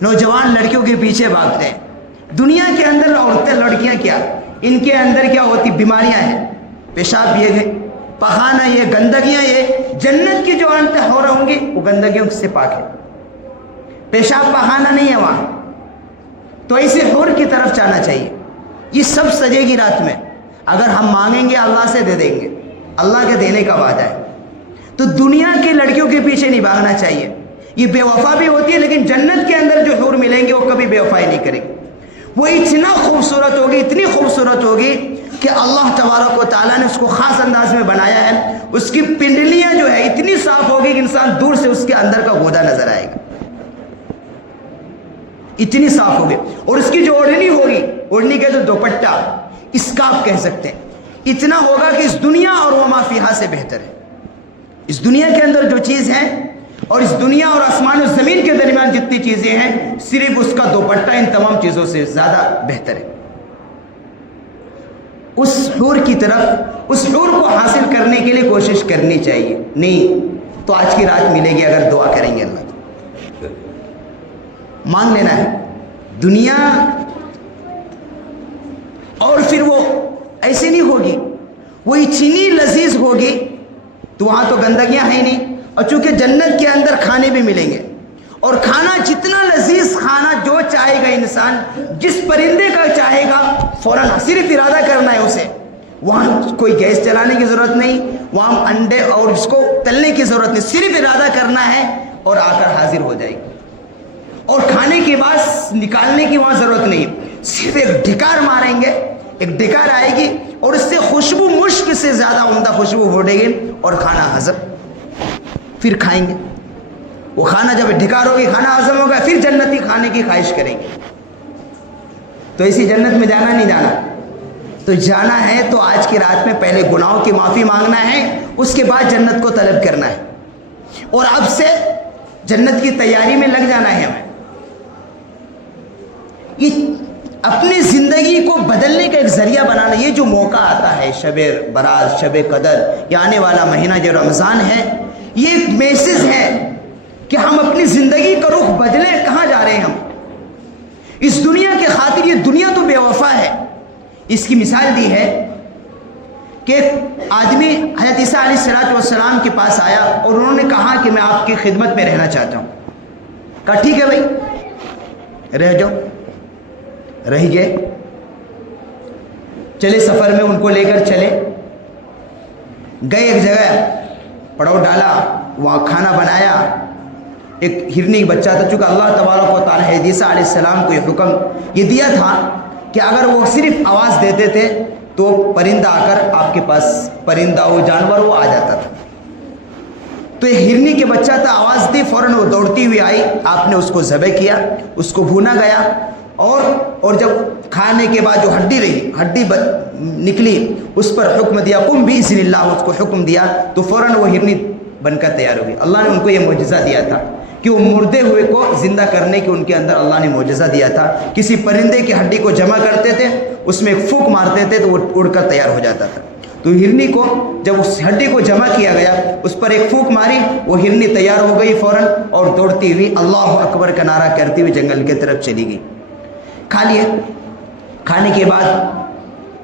نوجوان لڑکیوں کے پیچھے بھاگتے ہیں. دنیا کے اندر عورتیں لڑکیاں کیا، ان کے اندر کیا ہوتی؟ بیماریاں ہیں، پیشاب یہ ہے، پخانہ یہ، گندگیاں یہ. جنت کی جو عورتیں حور ہوں گی وہ گندگیوں سے پاک ہے، پیشاب پخانہ نہیں ہے وہاں. تو ایسے حور کی طرف جانا چاہیے. یہ سب سجے گی رات میں. اگر ہم مانگیں گے اللہ سے دے دیں گے، اللہ کے دینے کا وعدہ ہے. تو دنیا کی لڑکیوں کے پیچھے نہیں بھاگنا چاہیے. یہ بے وفا بھی ہوتی ہے، لیکن جنت کے اندر جو حور ملیں گے وہ کبھی بے وفائی نہیں کریں گے. وہ اتنا خوبصورت ہوگی، اتنی خوبصورت ہوگی کہ اللہ تبارک و تعالیٰ نے اس کو خاص انداز میں بنایا ہے. اس کی پنڈلیاں جو ہے اتنی صاف ہوگی کہ انسان دور سے اس کے اندر کا گودا نظر آئے گا. اتنی صاف ہوگی. اور اس کی جو اوڑھنی ہوگی، اوڑھنی کے جو دوپٹہ، اسکارف کہہ سکتے ہیں، اتنا ہوگا کہ اس دنیا اور وہ ما فیہا سے بہتر ہے. اس دنیا کے اندر جو چیز ہے اور اس دنیا اور آسمان و زمین کے درمیان جتنی چیزیں ہیں، صرف اس کا دوپٹہ ان تمام چیزوں سے زیادہ بہتر ہے. اس حور کی طرف، اس حور کو حاصل کرنے کے لیے کوشش کرنی چاہیے. نہیں تو آج کی رات ملے گی اگر دعا کریں گے. اللہ مانگ لینا ہے دنیا. اور پھر وہ ایسے نہیں ہوگی، وہ اتنی لذیذ ہوگی. تو وہاں تو گندگیاں ہیں نہیں، اور چونکہ جنت کے اندر کھانے بھی ملیں گے. اور کھانا جتنا لذیذ کھانا جو چاہے گا انسان، جس پرندے کا چاہے گا فوراً صرف ارادہ کرنا ہے اسے. وہاں کوئی گیس چلانے کی ضرورت نہیں، وہاں انڈے اور اس کو تلنے کی ضرورت نہیں، صرف ارادہ کرنا ہے اور آ کر حاضر ہو جائے گی. اور کھانے کے بعد نکالنے کی وہاں ضرورت نہیں، صرف ایک ڈھکار ماریں گے، ایک ڈھکار آئے گی اور اس سے خوشبو مشک سے زیادہ عمدہ خوشبو پھوٹے گی اور کھانا ہضم. پھر کھائیں گے وہ کھانا. جب ڈھکار ہوگی کھانا ہضم ہوگا، پھر جنتی کھانے کی خواہش کریں گے. تو اسی جنت میں جانا نہیں جانا؟ تو جانا ہے تو آج کی رات میں پہلے گناہوں کی معافی مانگنا ہے، اس کے بعد جنت کو طلب کرنا ہے. اور اب سے جنت کی تیاری میں لگ جانا ہے. ہمیں یہ اپنی زندگی کو بدلنے کا ایک ذریعہ بنانا. یہ جو موقع آتا ہے شب برات، شب قدر، یہ آنے والا مہینہ جو رمضان ہے، یہ ایک میسج ہے کہ ہم اپنی زندگی کا رخ بدلیں. کہاں جا رہے ہیں ہم؟ اس دنیا کے خاطر. یہ دنیا تو بے وفا ہے. اس کی مثال دی ہے کہ ایک آدمی حضرت عیسیٰ علیہ السلام کے پاس آیا اور انہوں نے کہا کہ میں آپ کی خدمت میں رہنا چاہتا ہوں. کہا ٹھیک ہے بھائی رہ جاؤ. رہ گئے. چلے سفر میں ان کو لے کر چلے گئے. ایک جگہ پڑاؤ ڈالا، وہاں کھانا بنایا. ایک ہرنی بچہ تھا. چونکہ اللہ تبارک و تعالیٰ نے عیسیٰ علیہ السلام کو یہ حکم یہ دیا تھا کہ اگر وہ صرف آواز دیتے تھے تو پرندہ آ کر آپ کے پاس، پرندہ ہو جانور وہ آ جاتا تھا. تو یہ ہرنی کے بچہ تھا، آواز دی، فوراً وہ دوڑتی ہوئی آئی. آپ نے اس کو ذبح کیا، اس کو بھونا گیا. اور جب کھانے کے بعد جو ہڈی نکلی، اس پر حکم دیا قم باذن اللہ. اس کو حکم دیا تو فوراً وہ ہرنی بن کر تیار ہوئی. اللہ نے ان کو یہ معجزہ دیا تھا کہ وہ مردے ہوئے کو زندہ کرنے کے ان کے اندر اللہ نے معجزہ دیا تھا. کسی پرندے کی ہڈی کو جمع کرتے تھے، اس میں ایک پھونک مارتے تھے تو وہ اڑ کر تیار ہو جاتا تھا. تو ہرنی کو جب اس ہڈی کو جمع کیا گیا، اس پر ایک پھونک ماری، وہ ہرنی تیار ہو گئی فوراً اور دوڑتی ہوئی اللہ اکبر کا نعرہ کرتی ہوئی جنگل کی طرف چلی گئی. کھا لیے. کھانے کے بعد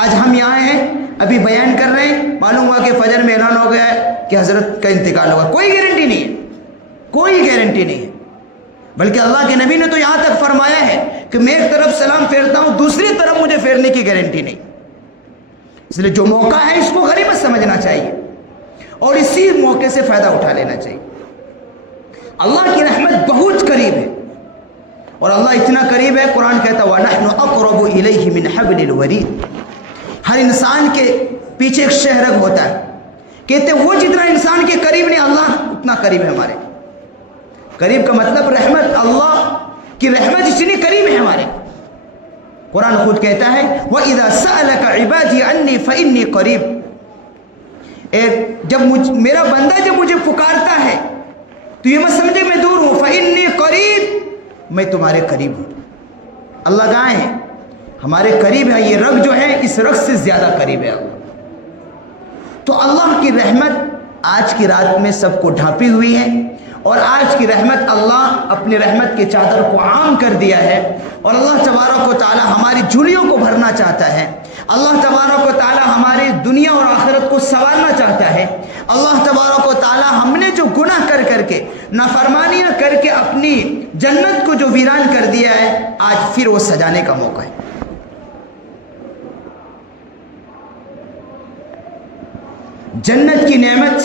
آج ہم یہاں ہیں, ابھی بیان کر رہے ہیں, معلوم ہوا کہ فجر میں اعلان ہو گیا ہے کہ حضرت کا انتقال ہوگا. کوئی گارنٹی نہیں ہے, کوئی گارنٹی نہیں ہے. بلکہ اللہ کے نبی نے تو یہاں تک فرمایا ہے کہ میں ایک طرف سلام پھیرتا ہوں, دوسری طرف مجھے پھیرنے کی گارنٹی نہیں. اس لیے جو موقع ہے اس کو غنیمت سمجھنا چاہیے اور اسی موقع سے فائدہ اٹھا لینا چاہیے. اللہ کی رحمت بہت قریب ہے, اور اللہ اتنا قریب ہے, قرآن کہتا وَنَحْنُ أَقْرَبُ إِلَيْهِ مِنْ حَبْلِ الْوَرِيدِ. ہر انسان کے پیچھے ایک شہرگ ہوتا ہے, کہتے وہ جتنا انسان کے قریب نہیں, اللہ اتنا قریب ہے ہمارے. قریب کا مطلب رحمت, اللہ کی رحمت اتنی قریب ہے ہمارے. قرآن خود کہتا ہے وَإِذَا سَأَلَكَ عِبَادِي عَنِّي فَإِنِّي قَرِيب. جب میرا بندہ جب مجھے پکارتا ہے تو یہ مت سمجھے میں دور ہوں, فَإِنِّي قَرِيب, میں تمہارے قریب ہوں. اللہ کہاں ہے؟ ہمارے قریب ہے. یہ رگ جو ہے اس رگ سے زیادہ قریب ہے اللہ. تو اللہ کی رحمت آج کی رات میں سب کو ڈھانپی ہوئی ہے, اور آج کی رحمت اللہ اپنی رحمت کے چادر کو عام کر دیا ہے, اور اللہ تبارک و تعالی ہماری جھولیوں کو بھرنا چاہتا ہے. اللہ تبارک و تعالی ہماری دنیا اور آخرت کو سنوارنا چاہتا ہے. اللہ تبارک و تعالی ہم نے جو گناہ کر کر کے, نافرمانیاں کر کے اپنی جنت کو جو ویران کر دیا ہے, آج پھر وہ سجانے کا موقع ہے. جنت کی نعمت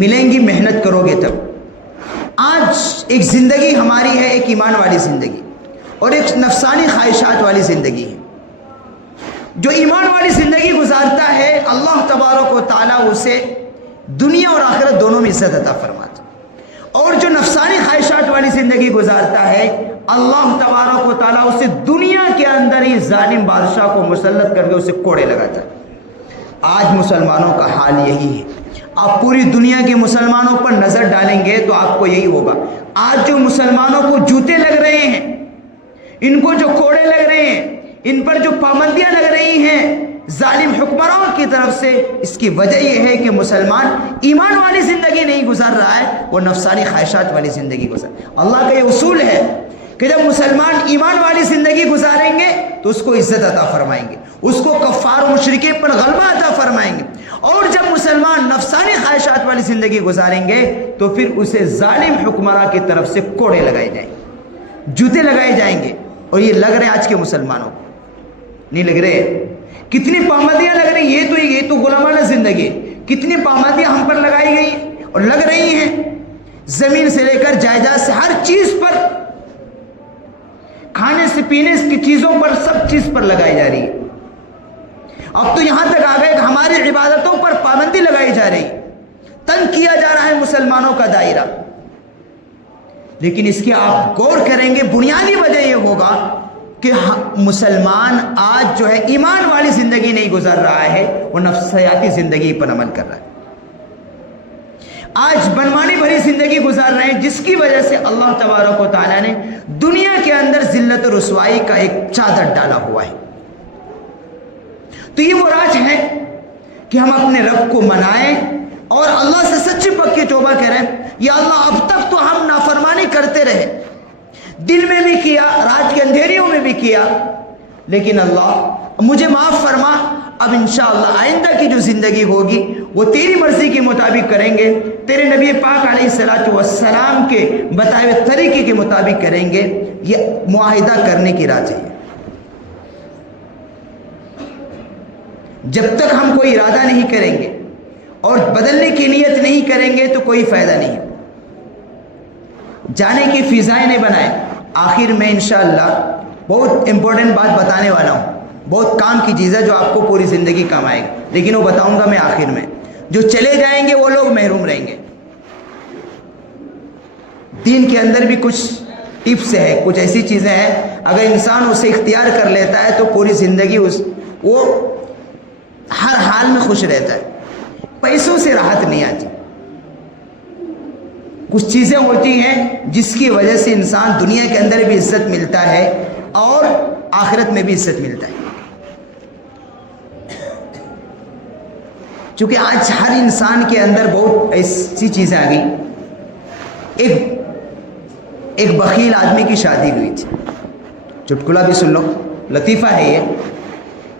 ملیں گی محنت کرو گے تب. آج ایک زندگی ہماری ہے, ایک ایمان والی زندگی اور ایک نفسانی خواہشات والی زندگی ہے. جو ایمان والی زندگی گزارتا ہے اللہ تبارک و تعالیٰ اسے دنیا اور آخرت دونوں میں عزت عطا فرماتا, اور جو نفسانی خواہشات والی زندگی گزارتا ہے اللہ تبارک و تعالیٰ اسے دنیا کے اندر ہی ظالم بادشاہ کو مسلط کر کے اسے کوڑے لگاتا ہے. آج مسلمانوں کا حال یہی ہے. آپ پوری دنیا کے مسلمانوں پر نظر ڈالیں گے تو آپ کو یہی ہوگا. آج جو مسلمانوں کو جوتے لگ رہے ہیں, ان کو جو کوڑے لگ رہے ہیں, ان پر جو پابندیاں لگ رہی ہیں ظالم حکمرانوں کی طرف سے, اس کی وجہ یہ ہے کہ مسلمان ایمان والی زندگی نہیں گزار رہا ہے, وہ نفسانی خواہشات والی زندگی گزار. اللہ کا یہ اصول ہے کہ جب مسلمان ایمان والی زندگی گزاریں گے تو اس کو عزت عطا فرمائیں گے, اس کو کفار و مشرکین پر غلبہ عطا فرمائیں گے. اور جب مسلمان نفسانی خواہشات والی زندگی گزاریں گے تو پھر اسے ظالم حکمراں کی طرف سے کوڑے لگائے جائیں گے, جوتے لگائے جائیں گے. اور یہ لگ رہے ہیں آج کے مسلمانوں کو, نہیں لگ رہے؟ کتنی پابندیاں لگ رہی, یہ تو غلامانہ زندگی, کتنی پابندیاں ہم پر لگائی گئی اور لگ رہی ہیں. زمین سے لے کر جائیداد سے ہر چیز پر, کھانے سے پینے کی چیزوں پر, سب چیز پر لگائی جا رہی ہے. اب تو یہاں تک آ گئے کہ ہماری عبادتوں پر پابندی لگائی جا رہی, تنگ کیا جا رہا ہے مسلمانوں کا دائرہ. لیکن اس کی آپ غور کریں گے, بنیادی وجہ یہ ہوگا کہ مسلمان آج جو ہے ایمان والی زندگی نہیں گزار رہا ہے, وہ نفسیاتی زندگی پر عمل کر رہا ہے. آج بنمانی بھری زندگی گزار رہے ہیں, جس کی وجہ سے اللہ تبارک و تعالیٰ نے دنیا کے اندر ذلت و رسوائی کا ایک چادر ڈالا ہوا ہے. تو یہ وہ راج ہے کہ ہم اپنے رب کو منائیں اور اللہ سے سچی پکی توبہ کریں. یا اللہ اب تک تو ہم نافرمانی کرتے رہے, دل میں بھی کیا, رات کے اندھیریوں میں بھی کیا, لیکن اللہ مجھے معاف فرما. اب انشاءاللہ آئندہ کی جو زندگی ہوگی وہ تیری مرضی کے مطابق کریں گے, تیرے نبی پاک علیہ الصلوۃ والسلام کے بتائے ہوئے طریقے کے مطابق کریں گے. یہ معاہدہ کرنے کی راہ چاہیے. جب تک ہم کوئی ارادہ نہیں کریں گے اور بدلنے کی نیت نہیں کریں گے تو کوئی فائدہ نہیں. جانے کی فضائیں نہیں بنائیں. آخر میں انشاءاللہ بہت امپورٹنٹ بات بتانے والا ہوں, بہت کام کی چیز ہے جو آپ کو پوری زندگی کام آئے گی, لیکن وہ بتاؤں گا میں آخر میں. جو چلے جائیں گے وہ لوگ محروم رہیں گے. دین کے اندر بھی کچھ ٹپس ہے, کچھ ایسی چیزیں ہیں, اگر انسان اسے اختیار کر لیتا ہے تو پوری زندگی وہ ہر حال میں خوش رہتا ہے. پیسوں سے راحت نہیں آتی. کچھ چیزیں ہوتی ہیں جس کی وجہ سے انسان دنیا کے اندر بھی عزت ملتا ہے اور آخرت میں بھی عزت ملتا ہے. چونکہ آج ہر انسان کے اندر بہت ایسی چیزیں آ گئی. ایک بخیل آدمی کی شادی ہوئی تھی, چٹکلا بھی سن لو, لطیفہ ہے یہ.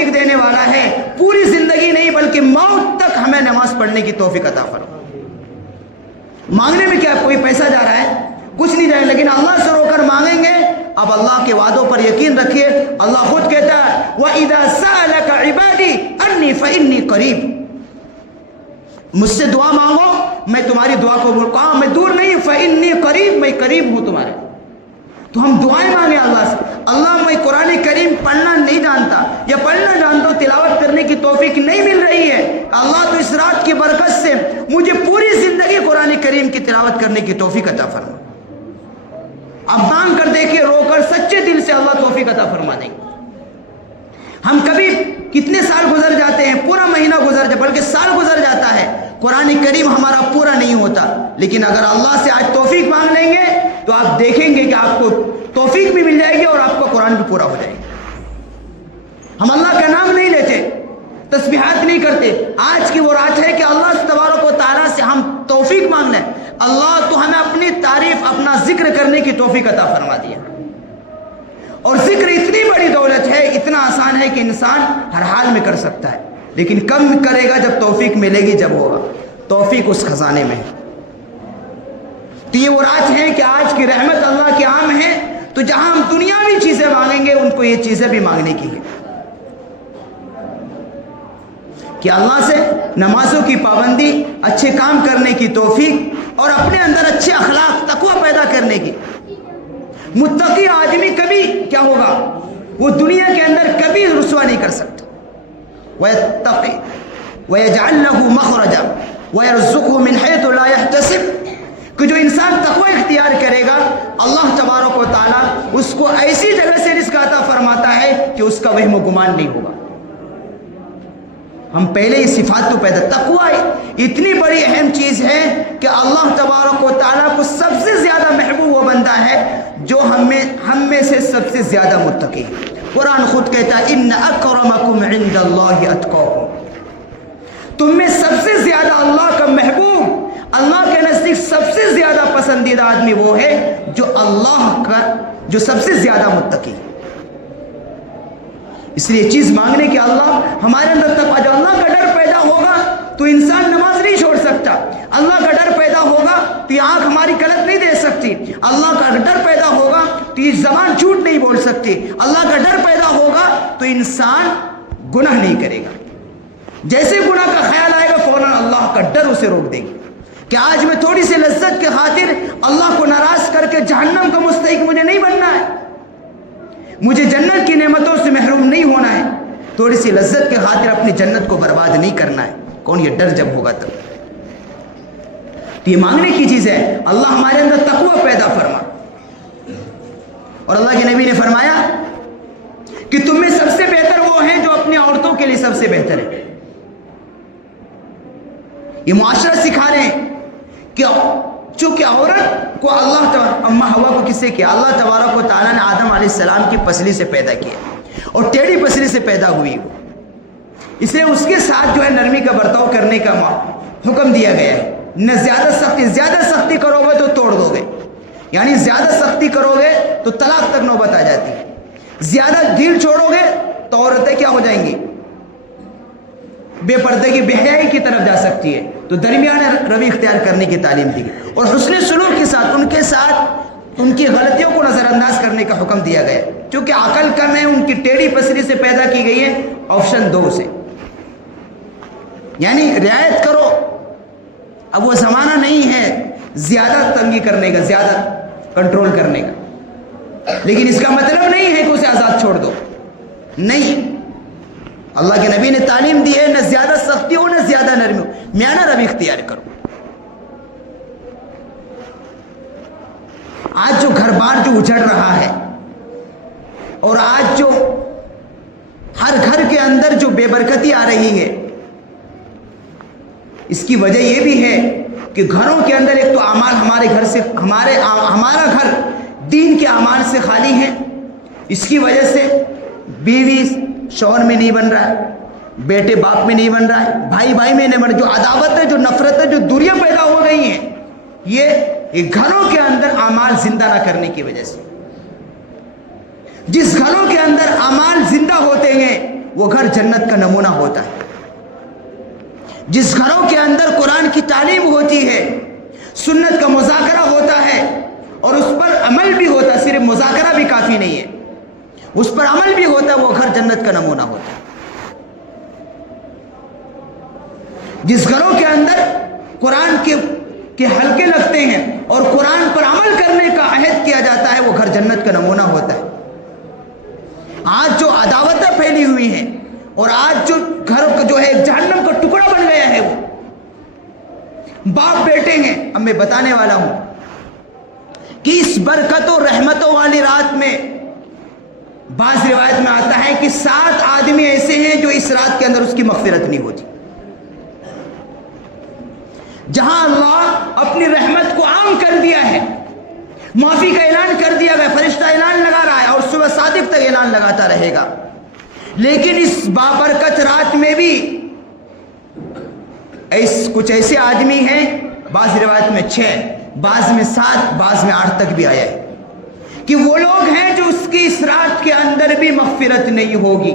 توفیق دینے والا ہے. پوری زندگی نہیں بلکہ موت تک ہمیں نماز پڑھنے کی توفیق عطا فرما. مانگنے میں کیا کوئی پیسہ جا رہا ہے؟ کچھ نہیں جائے, لیکن اللہ سے رو کر مانگیں گے. اب اللہ کے وعدوں پر یقین رکھیے. اللہ خود کہتا ہے وَإِذَا سَأَلَكَ عِبَادِي أَنِّي فَإِنِّي قَرِيبٌ. مجھ سے دعا مانگو میں تمہاری دعا کو کہا میں دور نہیں, فَإِنِّي قَرِيب, میں قریب ہوں تمہارے. تو ہم دعائیں مانگیں اللہ سے. اللہ میں قرآن کریم پڑھنا نہیں جانتا یا پڑھنا جانتا ہوں, تلاوت کرنے کی توفیق نہیں مل رہی ہے. اللہ تو اس رات کی برکت سے مجھے پوری زندگی قرآن کریم کی تلاوت کرنے کی توفیق عطا فرما. اب مانگ کر دیکھیں, رو کر سچے دل سے اللہ توفیق عطا فرما دیں. ہم کبھی کتنے سال گزر جاتے ہیں, پورا مہینہ گزر جاتا, بلکہ سال گزر جاتا ہے, قرآن کریم ہمارا پورا نہیں ہوتا. لیکن اگر اللہ سے آج توفیق مانگ لیں گے تو آپ دیکھیں گے کہ آپ کو توفیق بھی مل جائے گی اور آپ کا قرآن بھی پورا ہو جائے گا. ہم اللہ کا نام نہیں لیتے, تسبیحات نہیں کرتے. آج کی وہ رات ہے کہ اللہ تبارک و تعالیٰ سے ہم توفیق مانگ لیں. اللہ تو ہمیں اپنی تعریف, اپنا ذکر کرنے کی توفیق عطا فرما دیا. اور ذکر اتنی بڑی دولت ہے, اتنا آسان ہے کہ انسان ہر حال میں کر سکتا ہے, لیکن کم کرے گا جب توفیق ملے گی, جب ہوگا. توفیق اس خزانے میں ہے. تو یہ وہ رات ہے کہ آج کی رحمت اللہ کی عام ہے. تو جہاں ہم دنیاوی چیزیں مانگیں گے ان کو یہ چیزیں بھی مانگنے کی ہے کہ اللہ سے نمازوں کی پابندی, اچھے کام کرنے کی توفیق اور اپنے اندر اچھے اخلاق تقوی پیدا کرنے کی. متقی آدمی کبھی کیا ہوگا, وہ دنیا کے اندر کبھی رسوا نہیں کر سکتا. وَيَتَّقِي وَيَجْعَلْ لَهُ مَخْرَجًا وَيَرْزُقْهُ مِنْ حَيْثُ لَا يَحْتَسِبُ. کہ جو انسان تقوی اختیار کرے گا اللہ تبارک و تعالیٰ اس کو ایسی جگہ سے رزق عطا فرماتا ہے کہ اس کا وہم و گمان نہیں ہوگا. ہم پہلے ہی صفات تو پیدا. تقوی اتنی بڑی اہم چیز ہے کہ اللہ تبارک و تعالیٰ کو سب سے زیادہ محبوب وہ بندہ ہے جو ہم میں سے سب سے زیادہ متقی. قرآن خود کہتا ہے ان اکرمکم عند اللہ اتقاکم. تم میں سب سے زیادہ اللہ کا محبوب, اللہ کے نزدیک سب سے زیادہ پسندیدہ آدمی وہ ہے جو سب سے زیادہ متقی. اس لیے چیز مانگنے کے اللہ ہمارے اندر تقوی, جو اللہ کا ڈر پیدا ہوگا تو انسان نماز نہیں چھوڑ سکتا. اللہ کا ڈر پیدا ہوگا تو یہ آنکھ ہماری غلط نہیں دے سکتی. اللہ کا ڈر پیدا ہوگا تو یہ زبان جھوٹ نہیں بول سکتی. اللہ کا ڈر پیدا ہوگا تو انسان گناہ نہیں کرے گا. جیسے گناہ کا خیال آئے گا فوراً اللہ کا ڈر اسے روک دے گا کہ آج میں تھوڑی سی لذت کے خاطر اللہ کو ناراض کر کے جہنم کا مستحق مجھے نہیں بننا ہے, مجھے جنت کی نعمتوں سے محروم نہیں ہونا ہے. تھوڑی سی لذت کے خاطر اپنی جنت کو برباد نہیں کرنا ہے. کون یہ ڈر جب ہوگا تب. تو یہ مانگنے کی چیز ہے. اللہ ہمارے اندر تقوی پیدا فرما. اور اللہ کے نبی نے فرمایا کہ تم میں سب سے بہتر وہ ہیں جو اپنی عورتوں کے لیے سب سے بہتر ہے. یہ معاشرہ سکھا رہے ہیں کہ چونکہ عورت کو اللہ اما ہوا کو کس سے کیا, اللہ تبارک و تعالیٰ نے آدم علیہ السلام کی پسلی سے پیدا کیا اور ٹیڑھی پسلی سے پیدا ہوئی, اس لیے اس کے ساتھ جو ہے نرمی کا برتاؤ کرنے کا حکم دیا گیا ہے. نہ زیادہ سختی کرو گے تو توڑ دو گے, یعنی زیادہ سختی کرو گے تو طلاق تک نوبت آ جاتی ہے. زیادہ ڈھیل چھوڑو گے تو عورتیں کیا ہو جائیں گی, بے پردگی بے حیائی کی طرف جا سکتی ہے. تو درمیان روی اختیار کرنے کی تعلیم دی گئی اور حسن سلوک کے ساتھ ان کی غلطیوں کو نظر انداز کرنے کا حکم دیا گیا. چونکہ عقل کم ہے, ان کی ٹیڑھی پسلی سے پیدا کی گئی ہے, آپشن 2 سے, یعنی رعایت کرو. اب وہ زمانہ نہیں ہے زیادہ تنگی کرنے کا, زیادہ کنٹرول کرنے کا, لیکن اس کا مطلب نہیں ہے کہ اسے آزاد چھوڑ دو. نہیں, اللہ کے نبی نے تعلیم دی ہے نہ زیادہ سختی ہو نہ زیادہ نرمی ہو, میانہ روی اختیار کرو. آج جو گھر بار جو اجڑ رہا ہے اور آج جو ہر گھر کے اندر جو بے برکتی آ رہی ہے, اس کی وجہ یہ بھی ہے کہ گھروں کے اندر ایک تو اعمال ہمارے گھر سے ہمارا گھر دین کے اعمال سے خالی ہے. اس کی وجہ سے بیوی شوہر میں نہیں بن رہا ہے, بیٹے باپ میں نہیں بن رہا ہے, بھائی بھائی میں نہیں بن رہا. جو عداوت ہے, جو نفرت ہے, جو دوریاں پیدا ہو گئی ہیں, یہ گھروں کے اندر اعمال زندہ نہ کرنے کی وجہ سے. جس گھروں کے اندر اعمال زندہ ہوتے ہیں وہ گھر جنت کا نمونہ ہوتا ہے۔ جس گھروں کے اندر قرآن کی تعلیم ہوتی ہے، سنت کا مذاکرہ ہوتا ہے اور اس پر عمل بھی ہوتا ہے، صرف مذاکرہ بھی کافی نہیں ہے، اس پر عمل بھی ہوتا ہے، وہ گھر جنت کا نمونہ ہوتا ہے۔ جس گھروں کے اندر قرآن کے حلقے لگتے ہیں اور قرآن پر عمل کرنے کا عہد کیا جاتا ہے، وہ گھر جنت کا نمونہ ہوتا ہے۔ آج جو عداوتیں پھیلی ہوئی ہیں اور آج جو گھر جو ہے جہنم کا ٹکڑا بن گیا ہے، وہ باپ بیٹے ہیں۔ اب میں بتانے والا ہوں کہ اس برکت و رحمتوں والی رات میں بعض روایت میں آتا ہے کہ 7 آدمی ایسے ہیں جو اس رات کے اندر اس کی مغفرت نہیں ہوتی۔ جہاں اللہ اپنی رحمت کو عام کر دیا ہے، معافی کا اعلان کر دیا گیا، فرشتہ اعلان لگا رہا ہے اور صبح صادق تک اعلان لگاتا رہے گا، لیکن اس بابرکت رات میں بھی کچھ ایسے آدمی ہیں، بعض روایت میں 6، بعض میں 7، بعض میں 8 تک بھی آیا ہے کہ وہ لوگ ہیں جو اس کی اس رات کے اندر بھی مغفرت نہیں ہوگی۔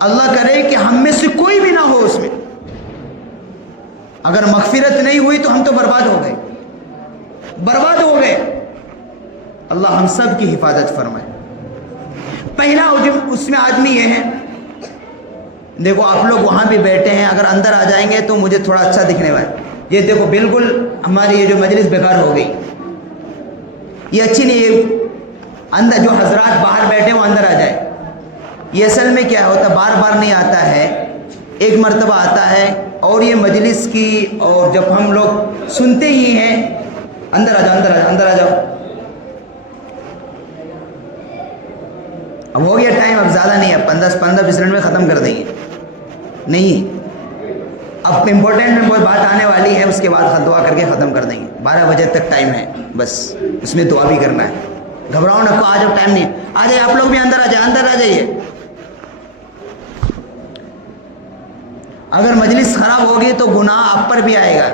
اللہ کرے کہ ہم میں سے کوئی بھی نہ ہو اس میں۔ اگر مغفرت نہیں ہوئی تو ہم تو برباد ہو گئے۔ اللہ ہم سب کی حفاظت فرمائے۔ پہلا اس میں آدمی یہ ہے، دیکھو آپ لوگ وہاں بھی بیٹھے ہیں، اگر اندر آ جائیں گے تو مجھے تھوڑا اچھا دکھنے والا ہے۔ یہ دیکھو بالکل ہماری یہ جو مجلس بیکار ہو گئی، یہ اچھی نہیں ہے۔ اندر جو حضرات باہر بیٹھے وہ اندر آ جائیں۔ یہ اصل میں کیا ہوتا ہے، بار بار نہیں آتا ہے، ایک مرتبہ آتا ہے، اور یہ مجلس کی اور جب ہم لوگ سنتے ہی ہیں، اندر آ جاؤ۔ اب ہو گیا ٹائم، اب زیادہ نہیں ہے، 15-20 منٹ میں ختم کر دیں گے۔ نہیں، اب امپورٹنٹ میں کوئی بات آنے والی ہے، اس کے بعد دعا کر کے ختم کر دیں گے۔ 12 بجے تک ٹائم ہے، بس اس میں دعا بھی کرنا ہے۔ گھبراؤ نہ، آ جاؤ، ٹائم نہیں، آ جائے آپ لوگ بھی اندر آ جائیے۔ اگر مجلس خراب ہوگی تو گناہ آپ پر بھی آئے گا،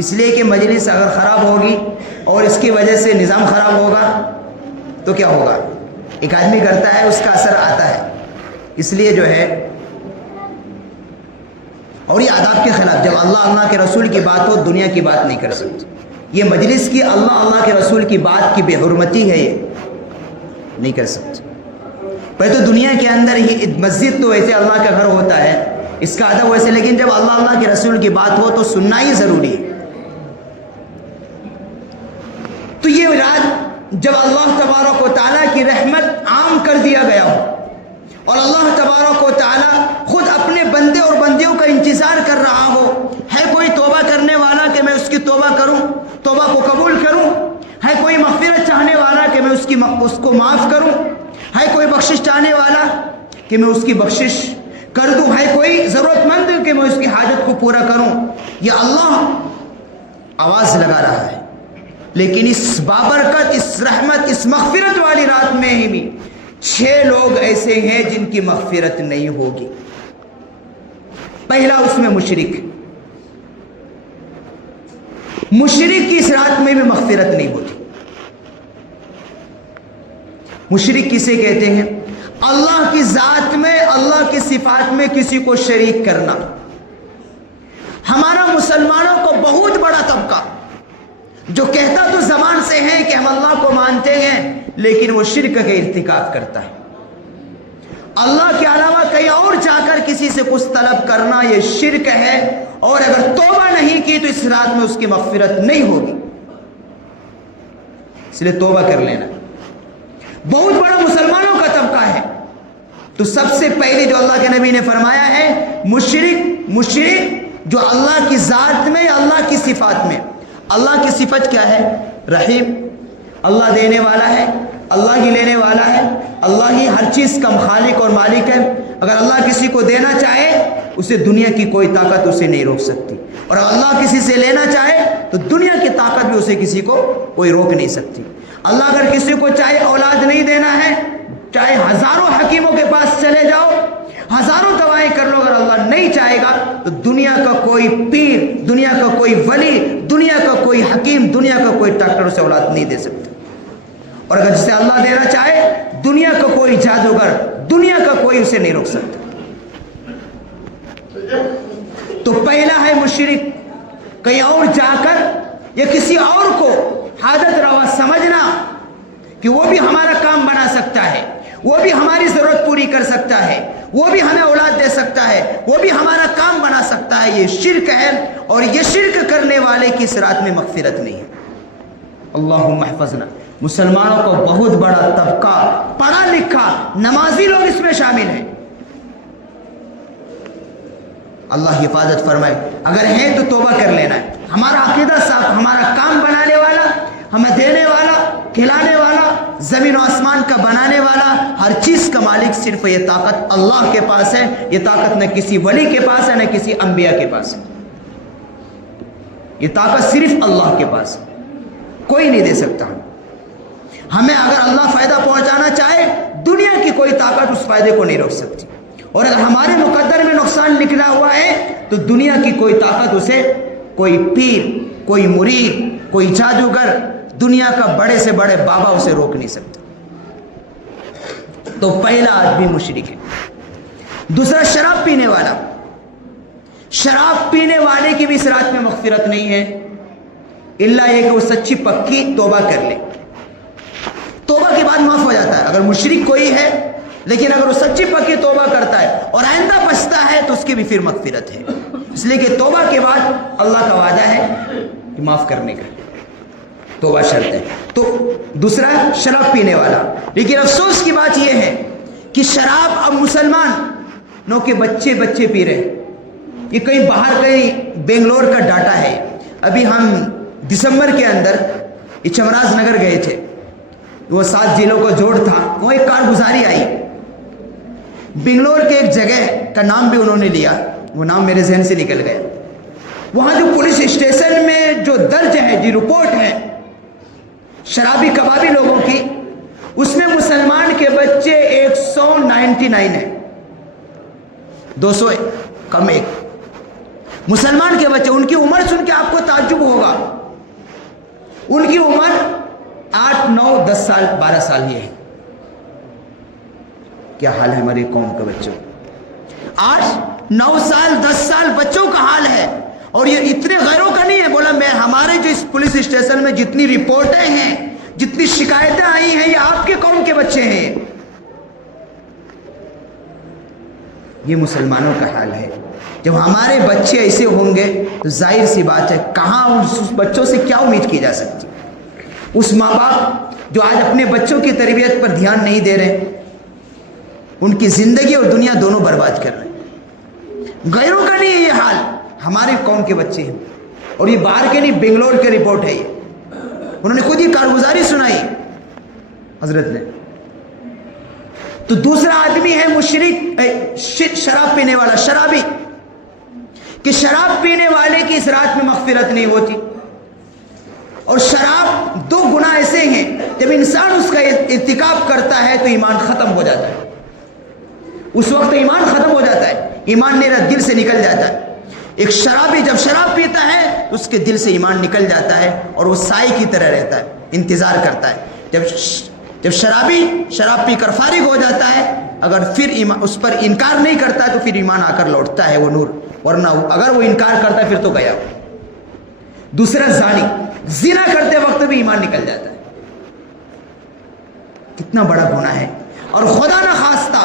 اس لیے کہ مجلس اگر خراب ہوگی اور اس کی وجہ سے نظام خراب ہوگا تو کیا ہوگا؟ ایک آدمی کرتا ہے، اس کا اثر آتا ہے، اس لیے جو ہے، اور یہ آداب کے خلاف، جب اللہ کے رسول کی بات ہو دنیا کی بات نہیں کر سکتے۔ یہ مجلس کی اللہ کے رسول کی بات کی بے حرمتی ہے، یہ نہیں کر سکتے۔ پہلے تو دنیا کے اندر ہی مسجد تو ویسے اللہ کا گھر ہوتا ہے، اس کا ادب ویسے، لیکن جب اللہ کے رسول کی بات ہو تو سننا ہی ضروری ہے۔ تو یہ رات جب اللہ تبارک و تعالیٰ کی رحمت عام کر دیا گیا ہو اور اللہ تبارک و تعالیٰ خود اپنے بندے اور بندیوں کا انتظار کر رہا ہو، ہے کوئی توبہ کرنے والا کہ میں اس کی توبہ کروں، توبہ کو قبول کروں، ہے کوئی مغفرت چاہنے والا کہ میں اس کو معاف کروں، ہے کوئی بخشش چاہنے والا کہ میں اس کی بخشش کر دوں، ہے کوئی ضرورت مند کہ میں اس کی حاجت کو پورا کروں، یہ اللہ آواز لگا رہا ہے۔ لیکن اس بابرکت، اس رحمت، اس مغفرت والی رات میں ہی بھی 6 لوگ ایسے ہیں جن کی مغفرت نہیں ہوگی۔ پہلا اس میں مشرک کی اس رات میں بھی مغفرت نہیں ہوتی۔ مشرک کسے کہتے ہیں؟ اللہ کی ذات میں، اللہ کی صفات میں کسی کو شریک کرنا۔ ہمارا مسلمانوں کو بہت بڑا طبقہ جو کہتا تو زبان سے ہے کہ ہم اللہ کو مانتے ہیں، لیکن وہ شرک کا ارتکاب کرتا ہے۔ اللہ کے علاوہ کہیں اور جا کر کسی سے کچھ طلب کرنا یہ شرک ہے، اور اگر توبہ نہیں کی تو اس رات میں اس کی مغفرت نہیں ہوگی۔ اس لیے توبہ کر لینا۔ بہت بڑا مسلمانوں کا طبقہ ہے، تو سب سے پہلے جو اللہ کے نبی نے فرمایا ہے، مشرک جو اللہ کی ذات میں، اللہ کی صفات میں۔ اللہ کی صفت کیا ہے؟ رحیم، اللہ دینے والا ہے، اللہ ہی لینے والا ہے، اللہ ہی ہر چیز کا خالق اور مالک ہے۔ اگر اللہ کسی کو دینا چاہے، اسے دنیا کی کوئی طاقت اسے نہیں روک سکتی، اور اللہ کسی سے لینا چاہے تو دنیا کی طاقت بھی اسے کسی کو کوئی روک نہیں سکتی۔ اللہ اگر کسی کو چاہے اولاد نہیں دینا ہے، چاہے ہزاروں حکیموں کے پاس چلے جاؤ، ہزاروں دوائیں کر لو، اگر اللہ نہیں چاہے گا تو دنیا کا کوئی پیر، دنیا کا کوئی ولی، دنیا کا کوئی حکیم، دنیا کا کوئی ڈاکٹر اسے اولاد نہیں دے سکتا۔ اور اگر جسے اللہ دینا چاہے دنیا کا کوئی جادوگر دنیا کا کوئی اسے نہیں روک سکتا. تو پہلا ہے مشرک کہیں اور جا کر یا کسی اور کو حاجت روا سمجھنا کہ وہ بھی ہمارا کام بنا سکتا ہے, وہ بھی ہماری ضرورت پوری کر سکتا ہے, وہ بھی ہمیں اولاد دے سکتا ہے, وہ بھی ہمارا کام بنا سکتا ہے. یہ شرک ہے اور یہ شرک کرنے والے کی اس رات میں مغفرت نہیں ہے. اللہم احفظنا. مسلمانوں کو بہت بڑا طبقہ پڑھا لکھا نمازی لوگ اس میں شامل ہیں. اللہ حفاظت فرمائے. اگر ہیں تو توبہ کر لینا ہے. ہمارا عقیدہ صاف, ہمارا کام بنانے والا, ہمیں دینے والا, کھلانے والا, زمین و آسمان کا بنانے والا, ہر چیز کا مالک صرف یہ طاقت اللہ کے پاس ہے. یہ طاقت نہ کسی ولی کے پاس ہے نہ کسی انبیاء کے پاس ہے. یہ طاقت صرف اللہ کے پاس ہے, کوئی نہیں دے سکتا. ہمیں اگر اللہ فائدہ پہنچانا چاہے دنیا کی کوئی طاقت اس فائدے کو نہیں روک سکتی. اور اگر ہمارے مقدر میں نقصان لکھا ہوا ہے تو دنیا کی کوئی طاقت اسے, کوئی پیر, کوئی مرید, کوئی جادوگر, دنیا کا بڑے سے بڑے بابا اسے روک نہیں سکتا. تو پہلا آدمی مشرک ہے. دوسرا شراب پینے والا. شراب پینے والے کی بھی اس رات میں مغفرت نہیں ہے الا یہ کہ وہ سچی پکی توبہ کر لے. توبہ کے بعد معاف ہو جاتا ہے. اگر مشرک کوئی ہے لیکن اگر وہ سچی پکی توبہ کرتا ہے اور آئندہ بچتا ہے تو اس کی بھی پھر مغفرت ہے. اس لیے کہ توبہ کے بعد اللہ کا وعدہ ہے کہ معاف کرنے کا. توبہ شرط ہے. تو دوسرا شراب پینے والا. لیکن افسوس کی بات یہ ہے کہ شراب اب مسلمانوں کے بچے پی رہے ہیں. یہ کہیں باہر کہیں بنگلور کا ڈاٹا ہے. ابھی ہم دسمبر کے اندر یہ چمراز نگر گئے تھے, وہ 7 ضلعوں کا جوڑ تھا. وہ ایک کارگزاری آئی بنگلور کے ایک جگہ کا نام بھی انہوں نے لیا, وہ نام میرے ذہن سے نکل گیا. وہاں جو پولیس اسٹیشن میں جو درج ہے, جو رپورٹ ہے شرابی کبابی لوگوں کی, اس میں مسلمان کے بچے 199 ہیں. 200 کم ایک مسلمان کے بچے. ان کی عمر سن کے آپ کو تعجب ہوگا, ان کی عمر 8, 9, 10 سال 12 سال ہی ہے. کیا حال ہے ہماری قوم کے بچوں. 8, 9 سال 10 سال بچوں کا حال ہے. اور یہ اتنے غیروں کا نہیں ہے. بولا میں ہمارے جو اس پولیس اسٹیشن میں جتنی رپورٹیں ہیں, جتنی شکایتیں آئی ہیں, یہ آپ کے قوم کے بچے ہیں. یہ مسلمانوں کا حال ہے. جب ہمارے بچے ایسے ہوں گے تو ظاہر سی بات ہے کہاں اس بچوں سے کیا امید کی جا سکتی. اس ماں باپ جو آج اپنے بچوں کی تربیت پر دھیان نہیں دے رہے, ان کی زندگی اور دنیا دونوں برباد کر رہے ہیں. غیروں کا نہیں ہے یہ حال, ہمارے قوم کے بچے ہیں. اور یہ باہر کے نہیں, بنگلور کے رپورٹ ہے. یہ انہوں نے خود ہی کارگزاری سنائی حضرت نے. تو دوسرا آدمی ہے مشرک, شراب پینے والا, شرابی. کہ شراب پینے والے کی اس رات میں مغفرت نہیں ہوتی. اور شراب 2 گناہ ایسے ہیں جب انسان اس کا ارتکاب کرتا ہے تو ایمان ختم ہو جاتا ہے. اس وقت ایمان ختم ہو جاتا ہے, ایمان میرا دل سے نکل جاتا ہے. ایک شرابی جب شراب پیتا ہے تو اس کے دل سے ایمان نکل جاتا ہے اور وہ سائے کی طرح رہتا ہے, انتظار کرتا ہے. جب شرابی شراب پی کر فارغ ہو جاتا ہے, اگر پھر اس پر انکار نہیں کرتا ہے تو پھر ایمان آ کر لوٹتا ہے وہ نور. ورنہ اگر وہ انکار کرتا ہے پھر تو گیا. دوسرا زانی, زنا کرتے وقت بھی ایمان نکل جاتا ہے. کتنا بڑا گناہ ہے. اور خدا نہ خواستہ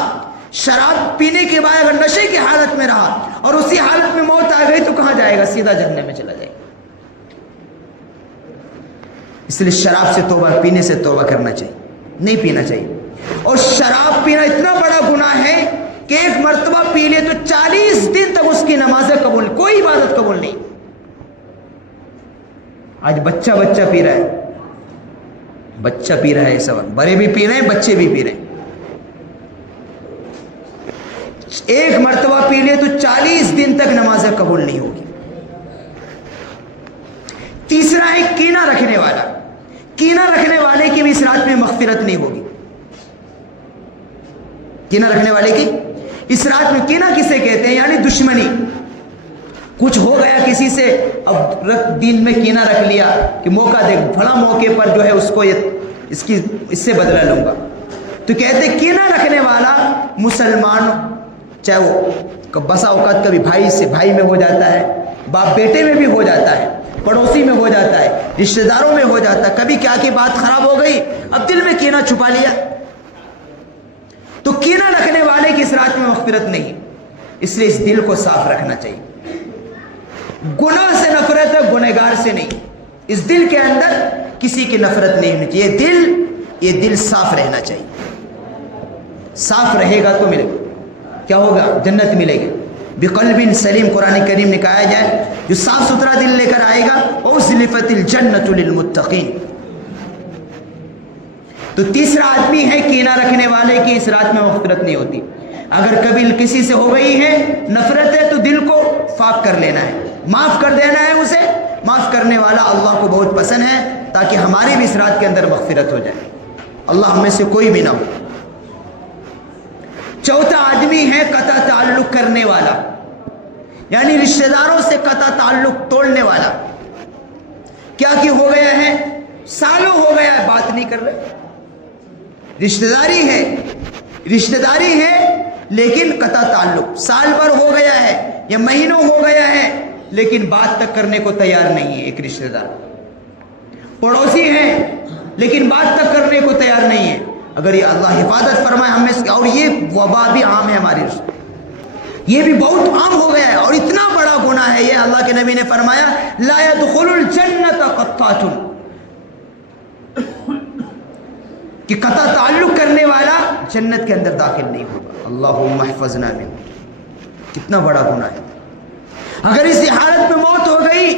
شراب پینے کے بعد اگر نشے کی حالت میں رہا اور اسی حالت میں موت آ گئی تو کہاں جائے گا؟ سیدھا جہنم میں چلا جائے گا. اس لیے شراب سے توبہ, پینے سے توبہ کرنا چاہیے, نہیں پینا چاہیے. اور شراب پینا اتنا بڑا گناہ ہے کہ ایک مرتبہ پی لے تو 40 دن تک اس کی نمازیں قبول, کوئی عبادت قبول نہیں. آج بچہ پی رہا ہے, بچہ پی رہا ہے, سب بڑے بھی پی رہے ہیں, بچے بھی پی رہے ہیں. ایک مرتبہ پی لے تو 40 دن تک نمازیں قبول نہیں ہوگی. تیسرا ہے کینہ رکھنے والا. کینہ رکھنے والے کی بھی اس رات میں مغفرت نہیں ہوگی. کینہ رکھنے والے کی اس رات میں, کینہ کسے کہتے ہیں؟ یعنی دشمنی. کچھ ہو گیا کسی سے, اب دین میں کینہ رکھ لیا کہ موقع دے, بڑا موقع پر جو ہے اس کو یہ اس سے بدلہ لوں گا. تو کہتے کینہ رکھنے والا مسلمان چاہے وہ بسا اوقات کبھی بھائی سے بھائی میں ہو جاتا ہے, باپ بیٹے میں بھی ہو جاتا ہے, پڑوسی میں ہو جاتا ہے, رشتہ داروں میں ہو جاتا ہے, کبھی کیا کہ بات خراب ہو گئی اب دل میں کینہ چھپا لیا. تو کینہ رکھنے والے کی اس رات میں مغفرت نہیں, اس لیے اس دل کو صاف رکھنا چاہیے. گناہ سے نفرت ہے, گنہگار سے نہیں. اس دل کے اندر کسی کی نفرت نہیں ہونی چاہیے. یہ دل صاف رہنا چاہیے. صاف رہے گا تو ملے گا, کیا ہوگا, جنت ملے گی. بقلب سلیم قرآن کریم نے کہا جائے جو صاف ستھرا دل لے کر آئے گا وَأُزْلِفَتِ الْجَنَّةُ لِلْمُتَّقِينَ. تو تیسرا آدمی ہے کینہ رکھنے والے کی اس رات میں مغفرت نہیں ہوتی. اگر کبھی کسی سے ہو گئی ہے نفرت ہے تو دل کو پاک کر لینا ہے, معاف کر دینا ہے اسے. معاف کرنے والا اللہ کو بہت پسند ہے تاکہ ہماری بھی اس رات کے اندر مغفرت ہو جائے. اللہ ہم میں سے کوئی بھی نہ ہو. چوتھا آدمی ہے قطع تعلق کرنے والا, یعنی رشتہ داروں سے قطع تعلق توڑنے والا. کیا کہ ہو گیا ہے, سالوں ہو گیا ہے بات نہیں کر رہے. رشتہ داری ہے لیکن قطع تعلق, سال بھر ہو گیا ہے یا مہینوں ہو گیا ہے لیکن بات تک کرنے کو تیار نہیں ہے. ایک رشتہ دار پڑوسی ہے لیکن بات تک کرنے کو تیار نہیں ہے. اگر یہ اللہ حفاظت فرمائے ہم میں, اور یہ وبا بھی عام ہے ہماری رشتے, یہ بھی بہت عام ہو گیا ہے اور اتنا بڑا گناہ ہے یہ. اللہ کے نبی نے فرمایا لا يدخل الجنة قطاۃ, کہ قطع تعلق کرنے والا جنت کے اندر داخل نہیں ہوگا. اللہم احفظنا من, کتنا بڑا گناہ ہے. اگر اس حالت میں موت ہو گئی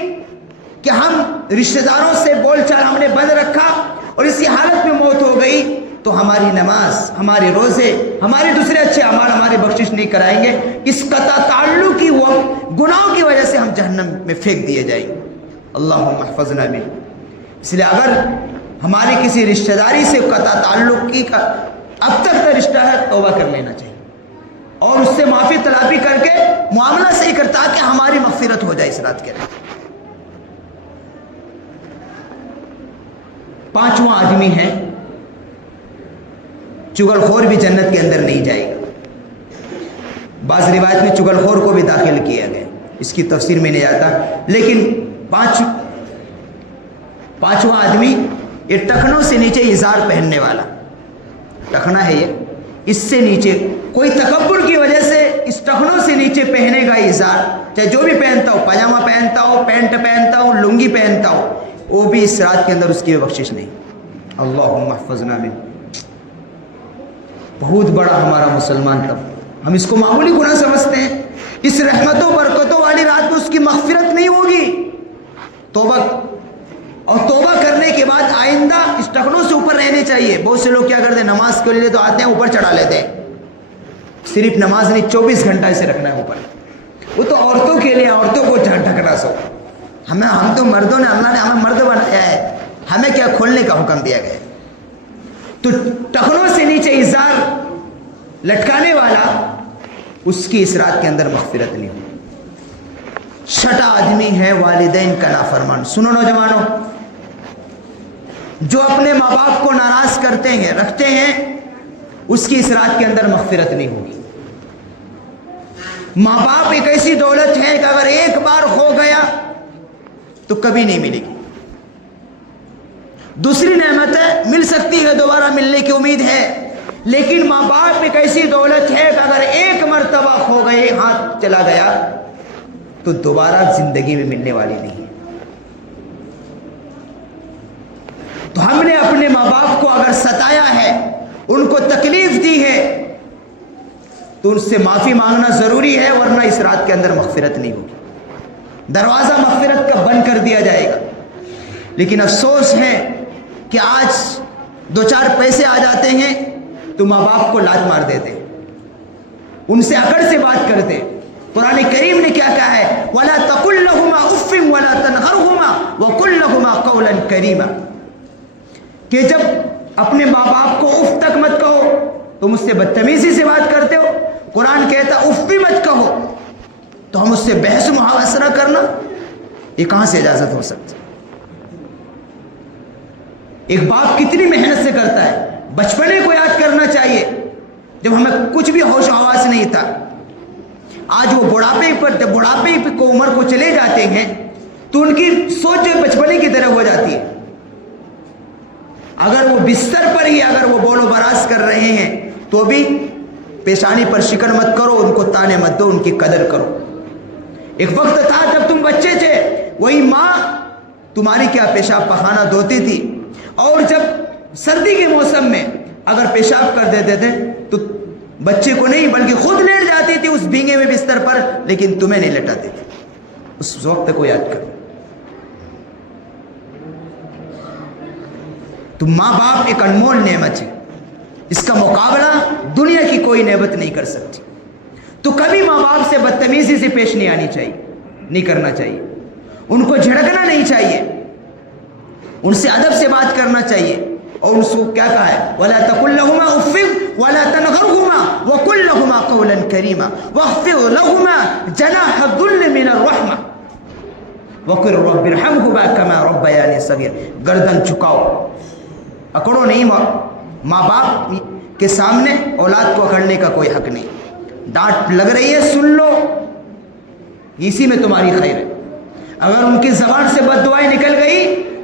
کہ ہم رشتہ داروں سے بول چال ہم نے بند رکھا اور اسی حالت میں موت ہو گئی تو ہماری نماز, ہمارے روزے, ہمارے دوسرے اچھے اعمال ہماری بخشش نہیں کرائیں گے. اس قطع تعلق کی وہ گناہوں کی وجہ سے ہم جہنم میں پھینک دیے جائیں گے. اللہم احفظنا من. اس لیے اگر ہماری کسی رشتہ داری سے قطع تعلق کی کا اب تک کا رشتہ ہے توبہ کر لینا چاہیے اور اس سے معافی طلبی کر کے معاملہ صحیح کرتا کہ ہماری مغفرت ہو جائے اس رات کے اندر. پانچواں آدمی ہے چغل خور, بھی جنت کے اندر نہیں جائے گا. بعض روایت میں چغل خور کو بھی داخل کیا گیا, اس کی تفسیر میں نہیں جاتا. لیکن پانچواں آدمی یہ ٹخنوں سے نیچے اظہار پہننے والا. ٹخنا ہے یہ, اس سے نیچے کوئی تکبر کی وجہ سے اس ٹخنوں سے نیچے پہنے گا اظہار, چاہے جو بھی پہنتا ہو, پاجامہ پہنتا ہو, پینٹ پہنتا ہو, لنگی پہنتا ہو, وہ بھی اس رات کے اندر اس کی بخشش نہیں. اللہم احفظنا من. بہت بڑا ہمارا مسلمان طبقہ, ہم اس کو معمولی گناہ سمجھتے ہیں. اس رحمتوں برکتوں والی رات میں اس کی مغفرت نہیں ہوگی. توبہ کرنے کے بعد آئندہ اس ٹخنوں سے اوپر رہنے چاہیے. بہت سے لوگ کیا کرتے ہیں, نماز کے لیے تو آتے ہیں اوپر چڑھا لیتے ہیں. صرف نماز نہیں, 24 گھنٹہ اسے رکھنا ہے اوپر. وہ تو عورتوں کے لیے, عورتوں کو ڈھکنا سو. ہم تو مردوں نے, اللہ نے ہمیں مرد بنایا ہے, ہمیں کیا کھولنے کا حکم دیا گیا ہے. تو ٹخنوں سے نیچے ازار لٹکانے والا, اس کی اس رات کے اندر مغفرت نہیں ہوگی. چھٹا آدمی ہے والدین کا نافرمان. سنو نوجوانوں, جو اپنے ماں باپ کو ناراض کرتے ہیں, رکھتے ہیں, اس کی اس رات کے اندر مغفرت نہیں ہوگی. ماں باپ ایک ایسی دولت ہے کہ اگر ایک بار ہو گیا تو کبھی نہیں ملے گی. دوسری نعمتیں مل سکتی ہے, دوبارہ ملنے کی امید ہے, لیکن ماں باپ ایک ایسی دولت ہے کہ اگر ایک مرتبہ ہو گئے, ہاتھ چلا گیا تو دوبارہ زندگی میں ملنے والی نہیں ہے. تو ہم نے اپنے ماں باپ کو اگر ستایا ہے, ان کو تکلیف دی ہے, تو ان سے معافی مانگنا ضروری ہے, ورنہ اس رات کے اندر مغفرت نہیں ہوگی. دروازہ مغفرت کا بند کر دیا جائے گا. لیکن افسوس ہے کہ آج 2-4 پیسے آ جاتے ہیں تو ماں باپ کو لات مار دیتے, ان سے اکڑ سے بات کرتے. قرآن کریم نے کیا کہا ہے, وَلَا تَقُلْ لَهُمَا أُفٍّ وَلَا تَنْهَرْهُمَا وَقُلْ لَهُمَا قَوْلًا كَرِيمًا, کہ جب اپنے ماں باپ کو اف تک مت کہو, تم اس سے بدتمیزی سے بات کرتے ہو. قرآن کہتا اف بھی مت کہو, تو ہم اس سے بحث محاورہ کرنا, یہ کہاں سے اجازت ہو سکتی. ایک باپ کتنی محنت سے کرتا ہے. بچپنے کو یاد کرنا چاہیے جب ہمیں کچھ بھی ہوش آواز نہیں تھا. آج وہ بڑھاپے کو عمر کو چلے جاتے ہیں تو ان کی سوچ جو بچپنے کی طرح ہو جاتی ہے. اگر وہ بستر پر ہی اگر وہ بول و براز کر رہے ہیں تو بھی پیشانی پر شکن مت کرو, ان کو تانے مت دو, ان کی قدر کرو. ایک وقت تھا جب تم بچے تھے, وہی ماں تمہاری کیا پیشاب پخانہ دھوتی تھی, اور جب سردی کے موسم میں اگر پیشاب کر دیتے تھے تو بچے کو نہیں بلکہ خود لیٹ جاتی تھی اس بھیگے ہوئے بستر پر, لیکن تمہیں نہیں لٹاتی تھی. اس وقت کو یاد کرو. تو ماں باپ ایک انمول نعمت ہے, اس کا مقابلہ دنیا کی کوئی نعمت نہیں کر سکتی. تو کبھی ماں باپ سے بدتمیزی سے پیش نہیں آنی چاہیے, نہیں کرنا چاہیے. ان کو جھڑکنا نہیں چاہیے, ان سے ادب سے بات کرنا چاہیے. اور اس کو کیا کہا ہے, وَلَا تَقُلْ لَهُمَا اُفٍّ وَلَا تَنْهَرْهُمَا وَقُلْ لَهُمَا قَوْلًا كَرِيمًا وَاخْفِضْ لَهُمَا جَنَاحَ الذُّلِّ مِنَ الرَّحْمَةِ وَقُلْ رَبِّ ارْحَمْهُمَا كَمَا رَبَّيَانِي صَغِيرًا. گردن جھکاؤ, اکڑو نہیں. ماں باپ کے سامنے اولاد کو اکڑنے کا کوئی حق نہیں. ڈانٹ لگ رہی ہے سن لو, اسی میں تمہاری خیر ہے. اگر ان کی زبان سے بد دعائیں نکل گئی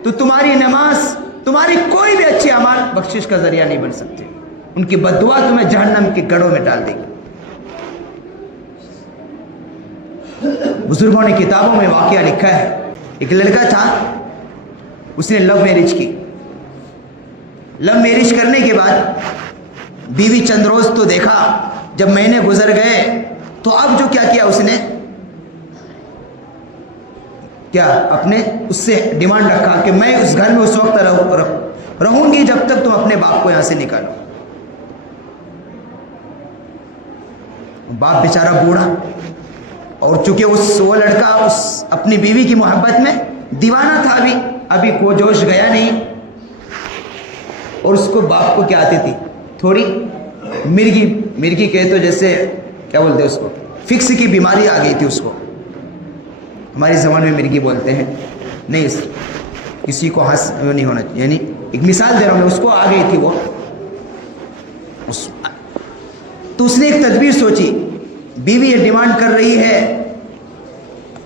تو تمہاری نماز, تمہاری کوئی بھی اچھی اعمال بخشش کا ذریعہ نہیں بن سکتے. ان کی بد دعا تمہیں جہنم کے گڑھوں میں ڈال دے گی. بزرگوں نے کتابوں میں واقعہ لکھا ہے, ایک لڑکا تھا, اس نے لو میرج کی. لو میرج کرنے کے بعد بیوی چند روز تو دیکھا, جب مہینے گزر گئے تو اب جو کیا اس نے کیا اپنے اس سے ڈیمانڈ رکھا کہ میں اس گھر میں اس وقت رہوں گی جب تک تم اپنے باپ کو یہاں سے نکالو. باپ بیچارہ بوڑھا, اور چونکہ وہ لڑکا اس اپنی بیوی کی محبت میں دیوانہ تھا, ابھی کو جوش گیا نہیں. اور اس کو باپ کو کیا آتی تھی, تھوڑی مرگی کہے تو جیسے کیا بولتے ہیں اس کو, فکس کی بیماری آ گئی تھی اس کو. ہماری زبان میں مرگی بولتے ہیں, نہیں کسی کو ہنس نہیں ہونا چاہیے, یعنی ایک مثال دے رہا ہوں میں, اس کو آ گئی تھی وہ. تو اس نے ایک تدبیر سوچی, بیوی یہ ڈیمانڈ کر رہی ہے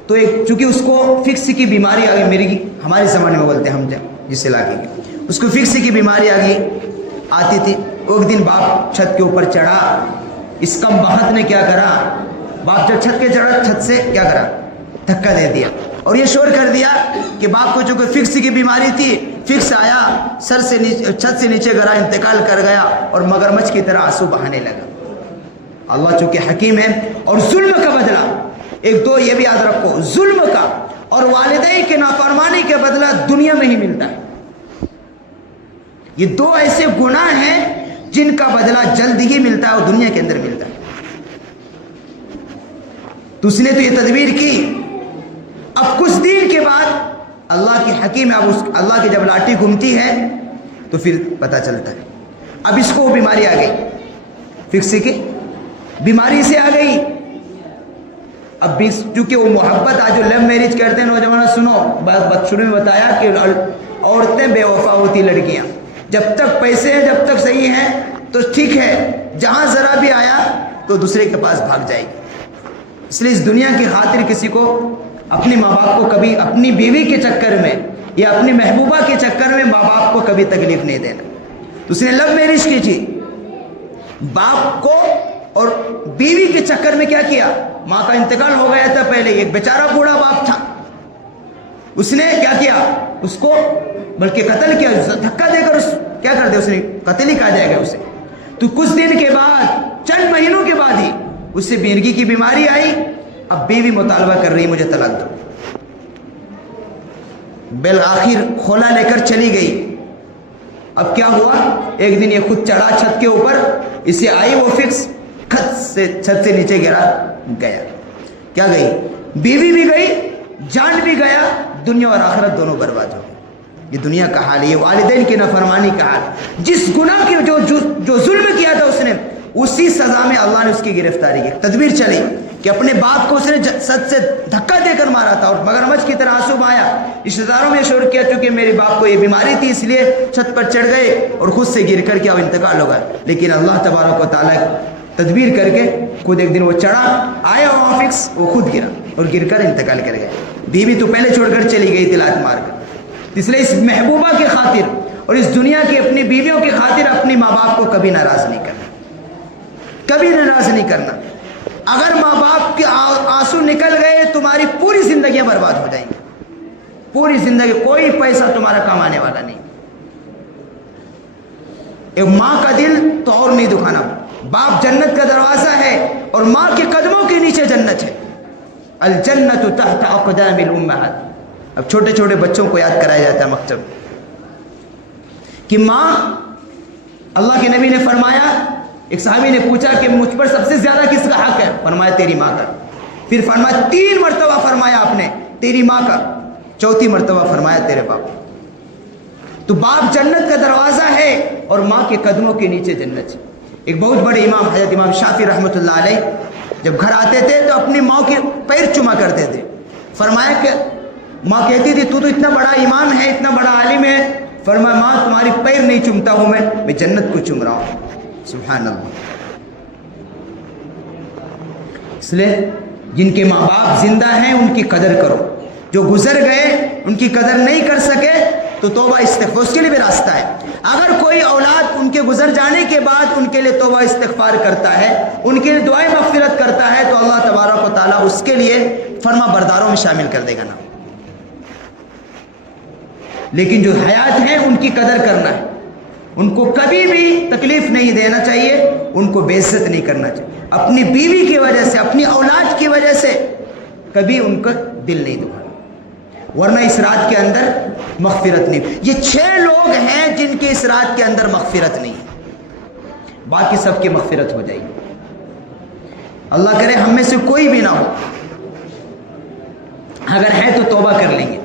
تو چونکہ اس کو فکس کی بیماری آ گئی, مرگی ہمارے زمانے میں بولتے ہیں ہم جس علاقے کی, اس کو فکس کی بیماری آ گئی آتی تھی. ایک دن باپ چھت کے اوپر چڑھا, اس کم بخت نے کیا کرا, باپ جب چھت کے چڑھا چھت سے کیا کرا, دھکا دے دیا, اور یہ شور کر دیا کہ باپ کو جو کہ فکس کی بیماری تھی, فکس آیا, سر سے چھت سے نیچے گرا, انتقال کر گیا, اور مگرمچھ کی طرح آنسو بہانے لگا. اللہ چونکہ حکیم ہے. اور ظلم کا بدلہ, ایک دو یہ بھی یاد رکھو, ظلم کا اور والدین کے نافرمانی کا بدلہ دنیا میں ہی ملتا ہے. یہ دو ایسے گناہ ہیں جن کا بدلہ جلد ہی ملتا ہے اور دنیا کے اندر ملتا ہے. تو اس نے تو یہ تدبیر کی. اب کچھ دن کے بعد اللہ کی حکیم ہے, اب اللہ کی جب لاٹھی گھومتی ہے تو پھر پتہ چلتا ہے. اب اس کو وہ بیماری آ گئی, فکس کی بیماری سے آ گئی. اب بھی چونکہ وہ محبت, آج جو لو میرج کرتے ہیں نوجوان, سنو بات شروع میں بتایا کہ عورتیں بے وفا ہوتی لڑکیاں, جب تک پیسے ہیں جب تک صحیح ہیں تو ٹھیک ہے, جہاں ذرا بھی آیا تو دوسرے کے پاس بھاگ جائے گی. اس لیے اس دنیا کی خاطر کسی کو, اپنے ماں باپ کو کبھی اپنی بیوی کے چکر میں یا اپنی محبوبہ کے چکر میں ماں باپ کو کبھی تکلیف نہیں دینا. تو اس نے لو میرج کی تھی, باپ کو اور بیوی کے چکر میں کیا کیا, ماں کا انتقال ہو گیا تھا پہلے, ایک بیچارہ بوڑھا باپ تھا, اس نے کیا کیا, اس کو بلکہ قتل کیا, دھکا دے کر کیا کر دیا, اس نے قتل ہی کہا جائے گا اسے. تو کچھ دن کے بعد, چند مہینوں کے بعد ہی اس سے مرگی کی بیماری آئی. اب بیوی مطالبہ کر رہی مجھے طلاق دو. بالآخر کھولا لے کر چلی گئی. اب کیا ہوا, ایک دن یہ خود چڑھا چھت کے اوپر, اسے آئی وہ فکس, چھت سے نیچے گرا, گیا. کیا گئی, بیوی بھی گئی, جان بھی گیا, دنیا اور آخرت دونوں برباد ہو گئی. یہ دنیا کا حال ہے, یہ والدین کی نافرمانی کا حال. جس گناہ کی جو ظلم کیا تھا اس نے, اسی سزا میں اللہ نے اس کی گرفتاری کی. تدبیر چلی کہ اپنے باپ کو اس نے سد سے دھکا دے کر مارا تھا اور مگرمچھ کی طرح آنسو بہایا. رشتہ داروں میں شور کیا چونکہ میرے باپ کو یہ بیماری تھی اس لیے چھت پر چڑھ گئے اور خود سے گر کر کے اب انتقال ہو گیا. لیکن اللہ تبارک و تعالیٰ تدبیر کر کے خود ایک دن وہ چڑھا آیا وہاں فکس, وہ خود گرا اور گر کر انتقال کر گئے. بیوی تو پہلے چھوڑ کر چلی گئی تھی لات مار کر. اس لیے اس محبوبہ کی خاطر اور اس دنیا کی اپنی بیویوں کی خاطر اپنی ماں باپ کو کبھی ناراض نہیں کرنا, کبھی ناراض نہیں کرنا. اگر ماں باپ کے آنسو نکل گئے تمہاری پوری زندگیاں برباد ہو جائیں گی, پوری زندگی. کوئی پیسہ تمہارا کام آنے والا نہیں. ایک ماں کا دل تو اور نہیں دکھانا. باپ جنت کا دروازہ ہے اور ماں کے قدموں کے نیچے جنت ہے. الجنت تحت اقدام الامہات. اب چھوٹے چھوٹے بچوں کو یاد کرایا جاتا ہے مکتب کہ ماں, اللہ کے نبی نے فرمایا, ایک صحابی نے پوچھا کہ مجھ پر سب سے زیادہ کس کا حق ہے؟ فرمایا تیری ماں کا. پھر فرمایا 3 مرتبہ فرمایا آپ نے تیری ماں کا, چوتھی مرتبہ فرمایا تیرے باپ. تو باپ جنت کا دروازہ ہے اور ماں کے قدموں کے نیچے جنت ہے. ایک بہت بڑے امام حضرت امام شافعی رحمۃ اللہ علیہ جب گھر آتے تھے تو اپنی ماں کے پیر چما کرتے تھے. فرمایا کہ ماں کہتی تھی تو اتنا بڑا امام ہے, اتنا بڑا عالم ہے. فرمایا ماں تمہاری پیر نہیں چومتا ہوں میں جنت کو چوم رہا ہوں. سبحان اللہ. اس لیے جن کے ماں باپ زندہ ہیں ان کی قدر کرو. جو گزر گئے ان کی قدر نہیں کر سکے تو توبہ استغفار, اس کے لیے بھی راستہ ہے. اگر کوئی اولاد ان کے گزر جانے کے بعد ان کے لیے توبہ استغفار کرتا ہے, ان کے لیے دعائیں مغفرت کرتا ہے تو اللہ تبارک و تعالیٰ اس کے لیے فرما برداروں میں شامل کر دے گا نا. لیکن جو حیات ہیں ان کی قدر کرنا ہے, ان کو کبھی بھی تکلیف نہیں دینا چاہیے, ان کو بے عزت نہیں کرنا چاہیے. اپنی بیوی کی وجہ سے, اپنی اولاد کی وجہ سے کبھی ان کا دل نہیں دکھانا, ورنہ اس رات کے اندر مغفرت نہیں. یہ 6 لوگ ہیں جن کے اس رات کے اندر مغفرت نہیں ہے, باقی سب کی مغفرت ہو جائے گی. اللہ کرے ہم میں سے کوئی بھی نہ ہو, اگر ہے تو توبہ کر لیں گے.